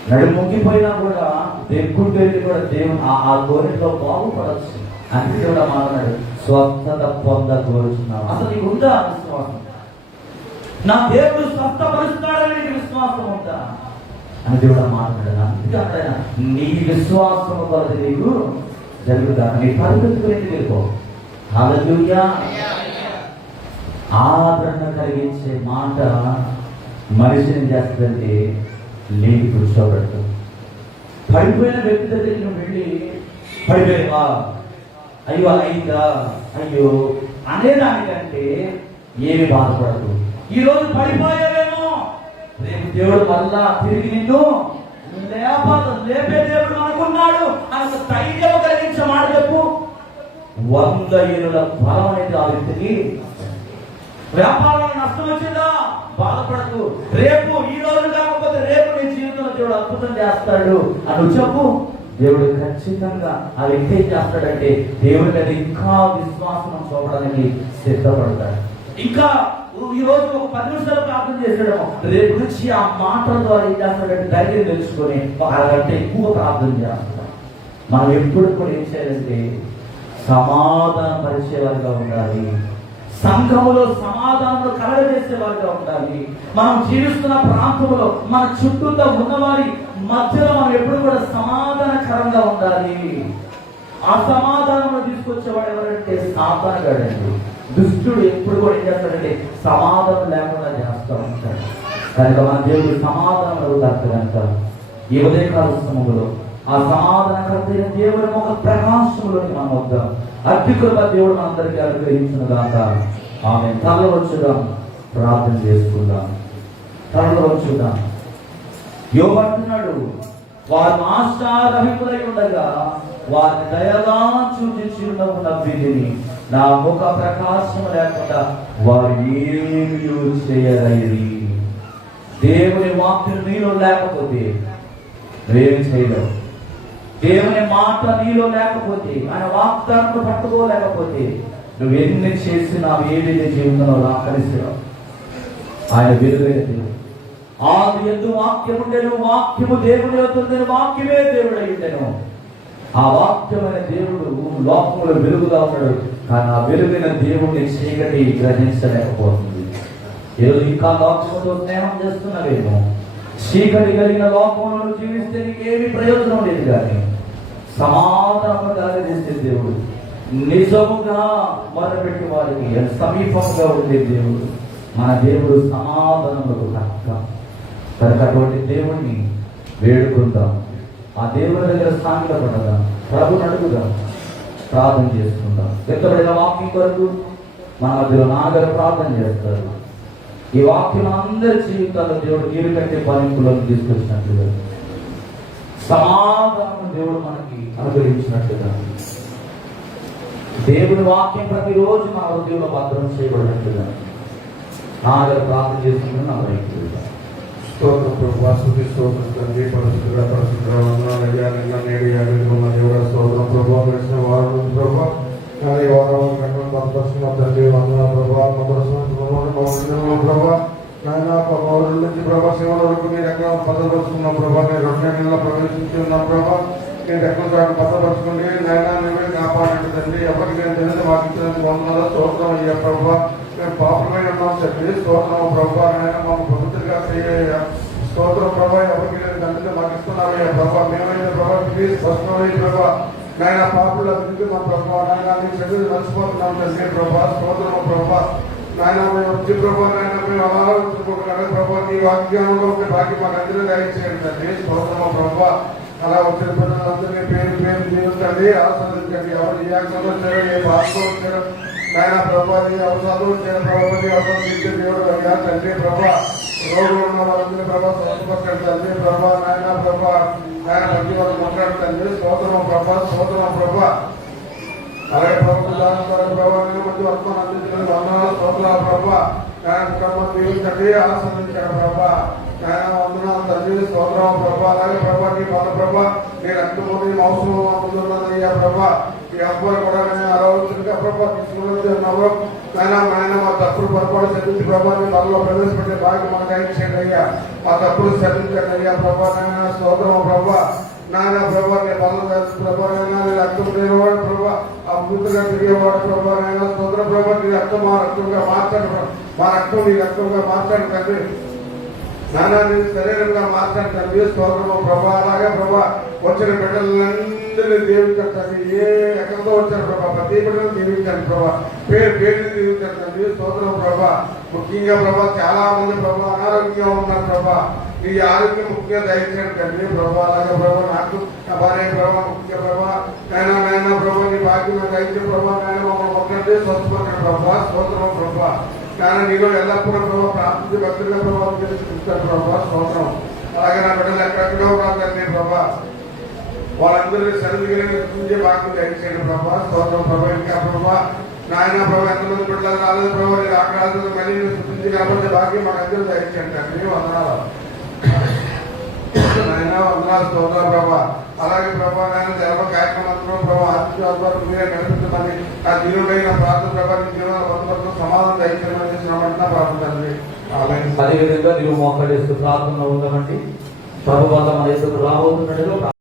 నడుము ముగ్గిపోయినా కూడా దెక్కుడు వెళ్ళి కూడా దేవుడు ఆ గోరిలో బాగుపడచ్చు. అందుకే కూడా మాట్లాడు, స్వస్థత పొందగోరుచున్నావు. అసలు నీకు ఉందా విశ్వాసం? నా దేవుడు స్వస్థపరుస్తాడని నీకు విశ్వాసం ఉందా అని దేవుడు మాట్లాడాడు. అందుకే అక్కడ నీ విశ్వాసం వల్ల నీకు జరుగుతా, నీ పరిస్థితి గురించి వెళ్ళిపో. హల్లెలూయా. ఆదరణ కలిగించే మాట మనిషిని చేస్తుందంటే లేని కూర్చోబెడతాడు. పడిపోయిన వ్యక్తి దగ్గరికి నువ్వు వెళ్ళి పడిపోయావా, అయ్యో అయిందా, అయ్యో అనేదానికంటే ఏమి బాధపడదు. ఈ రోజు పడిపోయావేమో, రేపు దేవుడు మళ్ళా తిరిగి నిన్ను లేపే దేవుడు అనుకున్నాడు అని ధైర్యం కలిగించే మాట చెప్పు. 100 ఏళ్ళ బలం అనేది ఆ వ్యక్తికి. వ్యాపారంలో నష్టం వచ్చిందా, బాధపడదు. రేపు ఈ రోజు కాకపోతే రేపు నీ జీవితంలో దేవుడు అద్భుతం చేస్తాడు అని చెప్పు. దేవుడు ఖచ్చితంగా ఆ వ్యక్తి ఏం చేస్తాడంటే దేవుడి మీద ఇంకా విశ్వాసం చూపడానికి సిద్ధపడతాడు. ఇంకా ఈ రోజు ఒక 10 నిమిషాలు ప్రార్థన చేసాడేమో, రేపు నుంచి ఆ మాటల ద్వారా ఏం చేస్తాడంటే ధైర్యం తెలుసుకొని ఒక అరగంట ఎక్కువ ప్రార్థన చేస్తాడు. మనం ఎప్పుడు కూడా ఏం చేయాలంటే సమాధాన పరిచేవారిగా ఉండాలి. సంఘములో సమాధానంలో కలగజేసేవారిగా ఉండాలి. మనం జీవిస్తున్న ప్రాంతంలో మన చుట్టూతో ఉన్నవారి మధ్యలో మనం ఎప్పుడు కూడా సమాధానకరంగా ఉండాలి. ఆ సమాధానంలో తీసుకొచ్చేవాడు ఎవరంటే సాతాను గాడండి. దుష్టుడు ఎప్పుడు కూడా ఏం చేస్తాడంటే సమాధానం లేకుండా చేస్తూ ఉంటాడు. కనుక మన దేవుడు సమాధానం అడుగుతారు కనుక ఈ ఉదయకాల సమయంలో ఆ సమాధానకర్తైన దేవుడు ఒక ప్రకాశంలోకి మనం వద్దాం. అద్భుతంగా దేవుడు మనందరికీ అనుగ్రహించిన దాకా ఆమె తలలో వచ్చుదాం, ప్రార్థన చేసుకుందాం. తలలో వచ్చుదాం. యోబు అంటున్నాడు, వారు ఆశారహితులై ఉండగా వారిని దయగా చూచి చిరునవ్వు నవ్వింది, నా ముఖ ప్రకాశం లేకుండా వారు ఏమీ చేయలేరు. దేవుని వాక్యం నీలో లేకపోతే నువ్వేమి చేయలేవు. దేవుని మాట నీలో లేకపోతే, ఆయన వాగ్దానం పట్టుకోలేకపోతే నువ్వు ఎన్ని చేసినా ఏది జీవితంలో ఆకరిస్తావు. ఆయన వెలుగైన దేవుడు. ఆది యందు వాక్యం ఉండెను, వాక్యము దేవుని యొద్ద, వాక్యమే దేవుడై ఉండెను. ఆ వాక్యమైన దేవుడు లోకంలో వెలుగుగా ఉన్నాడు. కానీ ఆ వెలుగైన దేవుడిని చీకటి గ్రహించలేకపోతుంది. ఈరోజు ఇంకా లోకంతో స్నేహం చేస్తున్నావేమో, చీకటి కలిగిన లోకంలో జీవిస్తే నీకేమి ప్రయోజనం లేదు. కానీ సమాధానం కలగజేసే దేవుడు, నిజముగా మొదలుపెట్టి వారికి సమీపంగా ఉండే దేవుడు మన దేవుడు. సమాధానములకు తక్క కనుక అటువంటి దేవుణ్ణి వేడుకుందాం. ఆ దేవుని దగ్గర సాంగపడదాం, ప్రభుని అడుగుదాం, ప్రార్థన చేసుకుందాం. వ్యక్తపడిన వాక్యం కొరకు మన మధ్యలో నాగర ప్రార్థన చేస్తారు. ఈ వాక్యం అందరి జీవితాల్లో దేవుడు నీరు కంటే పనింపులను తీసుకొచ్చినట్లుగా, సమాధానం దేవుడు మనకి అనుగ్రహించినట్లుగా, దేవుని వాక్యం ప్రతిరోజు మన హృదయంలో భద్రం చేయబడినట్లుగా నాగర ప్రార్థన చేసుకుంటూ నా రైతు స్తోత్రం ప్రభువా, స్తుతి స్తోత్రం తండ్రి. పరిశుద్ధుడా, పరిశుద్ధుడా వందనాలయ్యా. నిన్న నేడు యాభైకున్న దేవుడా స్తోత్రం ప్రభువా. గడిచిన వారం నుంచి ప్రభువా ఈ వారం గంటలు భద్రపరుచుకున్న తండ్రి వందనాలు ప్రభువా. ప్రభావ నాయన పౌరుల నుంచి ప్రభా శివుల వరకు మీరు ఎక్కడ భద్రపరుచుకున్న ప్రభా, నేను 2 నెలల్లో ప్రవేశించి ఉన్నాం ప్రభా. నేను ఎక్కడ భద్రపరచుకుంటే నాయన నువ్వే కాపాడండి తండ్రి. ఎవరికి నేను తెలియదు మాకు ఇచ్చినందుకు వందనాలు స్తోత్రం అయ్యా ప్రభా. మేము పాపమైన ఉన్నాం తండ్రి, స్తోత్రం ప్రభా. నాయన మాకు పవిత్రంగా స్తోత్రం ప్రభా. ఎవరికి నేను తండ్రి మాకు ఇస్తున్నామయ్యా ప్రభా. మేమైతే ప్రభా ప్లీజ్ స్పష్టమయ్యి ప్రభా నాయన పాపుల తిరిగి మా ప్రభా నాయన మీ చదువు నడిచిపోతున్నాం తండ్రి ప్రభా. స్తోత్రం ప్రభా. నాయన మేము వచ్చి ప్రభా నాయన మేము అలా ప్రభా నీ వాక్యంలో బాకీ మాకు అందరూ దయచేయండి తండ్రి. స్తోత్రం ప్రభా. అలా వచ్చిన ప్రజలందరినీ పేరు పేరు జీవించండి, ఆస్వాదించండి. ఎవరు ఏ యాక్సంలో వచ్చారో, ఏ భాషలో వచ్చారో నాయన ప్రభా నీ అవసరాలు వచ్చారు ప్రభావ. నీ అవసరం ఇచ్చే దేవుడు అయ్యా తండ్రి ప్రభా. రోగులు ఉన్న వాళ్ళందరూ ప్రభా స్వస్థపరచండి తండ్రి ప్రభా. నాయన ప్రభా ఆయన ప్రతి ఒక్క మాట్లాడుతుంది స్తోత్రం ప్రభా స్తోత్రం ప్రభా అలాగే ప్రభుత్వం ప్రభావం మంచి వర్తమానం అందించిన వందనాలు స్తోత్రాలు ప్రభా ఆయన కుటుంబం దీవించండి ఆస్వాదించాడు ప్రభా ఆయన వందనాలు తండ్రి స్తోత్రం ప్రభా అలాగే ప్రభా నీ పద ప్రభా నీ రక్తమోని అవసరం అందుతున్నదయ్యా ప్రభా ఈ అబ్బాయి కూడా నేను ఆలోచనగా ప్రభా తీసుకున్నావు ఆయన మా తప్పుడు పొరపాటు చదివించి ప్రభా నీ మనలో ప్రవేశపెట్టే భాగ్యం మాకు దయచేయండి అయ్యా మా తప్పుడు చదివించండి అయ్యా ప్రభా నాయన స్తోత్రం ప్రభా నాయన ప్రభా నీ బలం ప్రభా నాయన నీ రక్తం తిరిగేవాడు ప్రభా అద్భుతంగా తిరిగేవాడు ప్రభా నాయన స్తోత్ర ప్రభా నీ రక్తం మా రక్తంగా మార్చాడు మా రక్తం నీ రక్తంగా మార్చాడు తండ్రి నానా నీ శరీరంగా మార్చాడు తండ్రి స్తోత్రము ప్రభా అలాగే ప్రభా వచ్చిన బిడ్డలందరినీ దీవించండి ఏ ఎక్కడితో వచ్చారు ప్రభా ప్రతి బిడ్డను దీవించండి ప్రభా పేరుని దీవించండి స్తోత్రం ప్రభా ముఖ్యంగా ప్రభా చాలా మంది ప్రభా అనారోగ్యంగా ఉన్నారు ప్రభా ఈ ఆరోగ్యం ముఖ్యంగా దయచేయండి తండ్రి ప్రభా అలాగే ప్రభా నాకు నా భార్య ప్రభా ముఖ్య ప్రభా నాయన ప్రభా నీ భాగ్యం దయచే ప్రభా నాయన మమ్మల్ని ఒక్కటే స్వచ్ఛపడండి ప్రభా స్తోత్రం ప్రభా కానీ నీలో ఎల్లప్పుడూ ప్రభావ ప్రార్థించి భక్తులుగా ప్రభావం చేసుకుంటారు ప్రభావ స్తోత్రం అలాగే నా బిడ్డలు ఎక్కడెక్కడో రాదండి ప్రభా వాళ్ళందరినీ సరిగ్గా రక్షించే భాగ్యం దయచేయండి ప్రభా స్తోత్రం ప్రభా ఇంకా ప్రభా నాయన ప్రభా ఎంతమంది బిడ్డలు రాలేదు ప్రభావ నీ ఆకలి మళ్ళీ సృష్టించి కాబట్టి భాగ్యం మాకు అందరూ దయచేయండి అండి వందనాలు నాయన వందనాలు స్తోత్రం ప్రభా అలాగే ప్రభా నాయన దేవ కార్యక్రమంలో ప్రభావ ఆశీర్వాదాలు మీరే నడిపించమని ఆ దీనుడైన ప్రార్థన ప్రభా నీ జీవన బంధువులతో సమాధానం దయచేయమని చేసినామంటే ప్రార్థించండి అదేవిధంగా నీవు మోకరిస్తూ ప్రార్థనలో ఉండమండి ప్రభు వద్ద మన ఎదురు రాబోతున్నాడు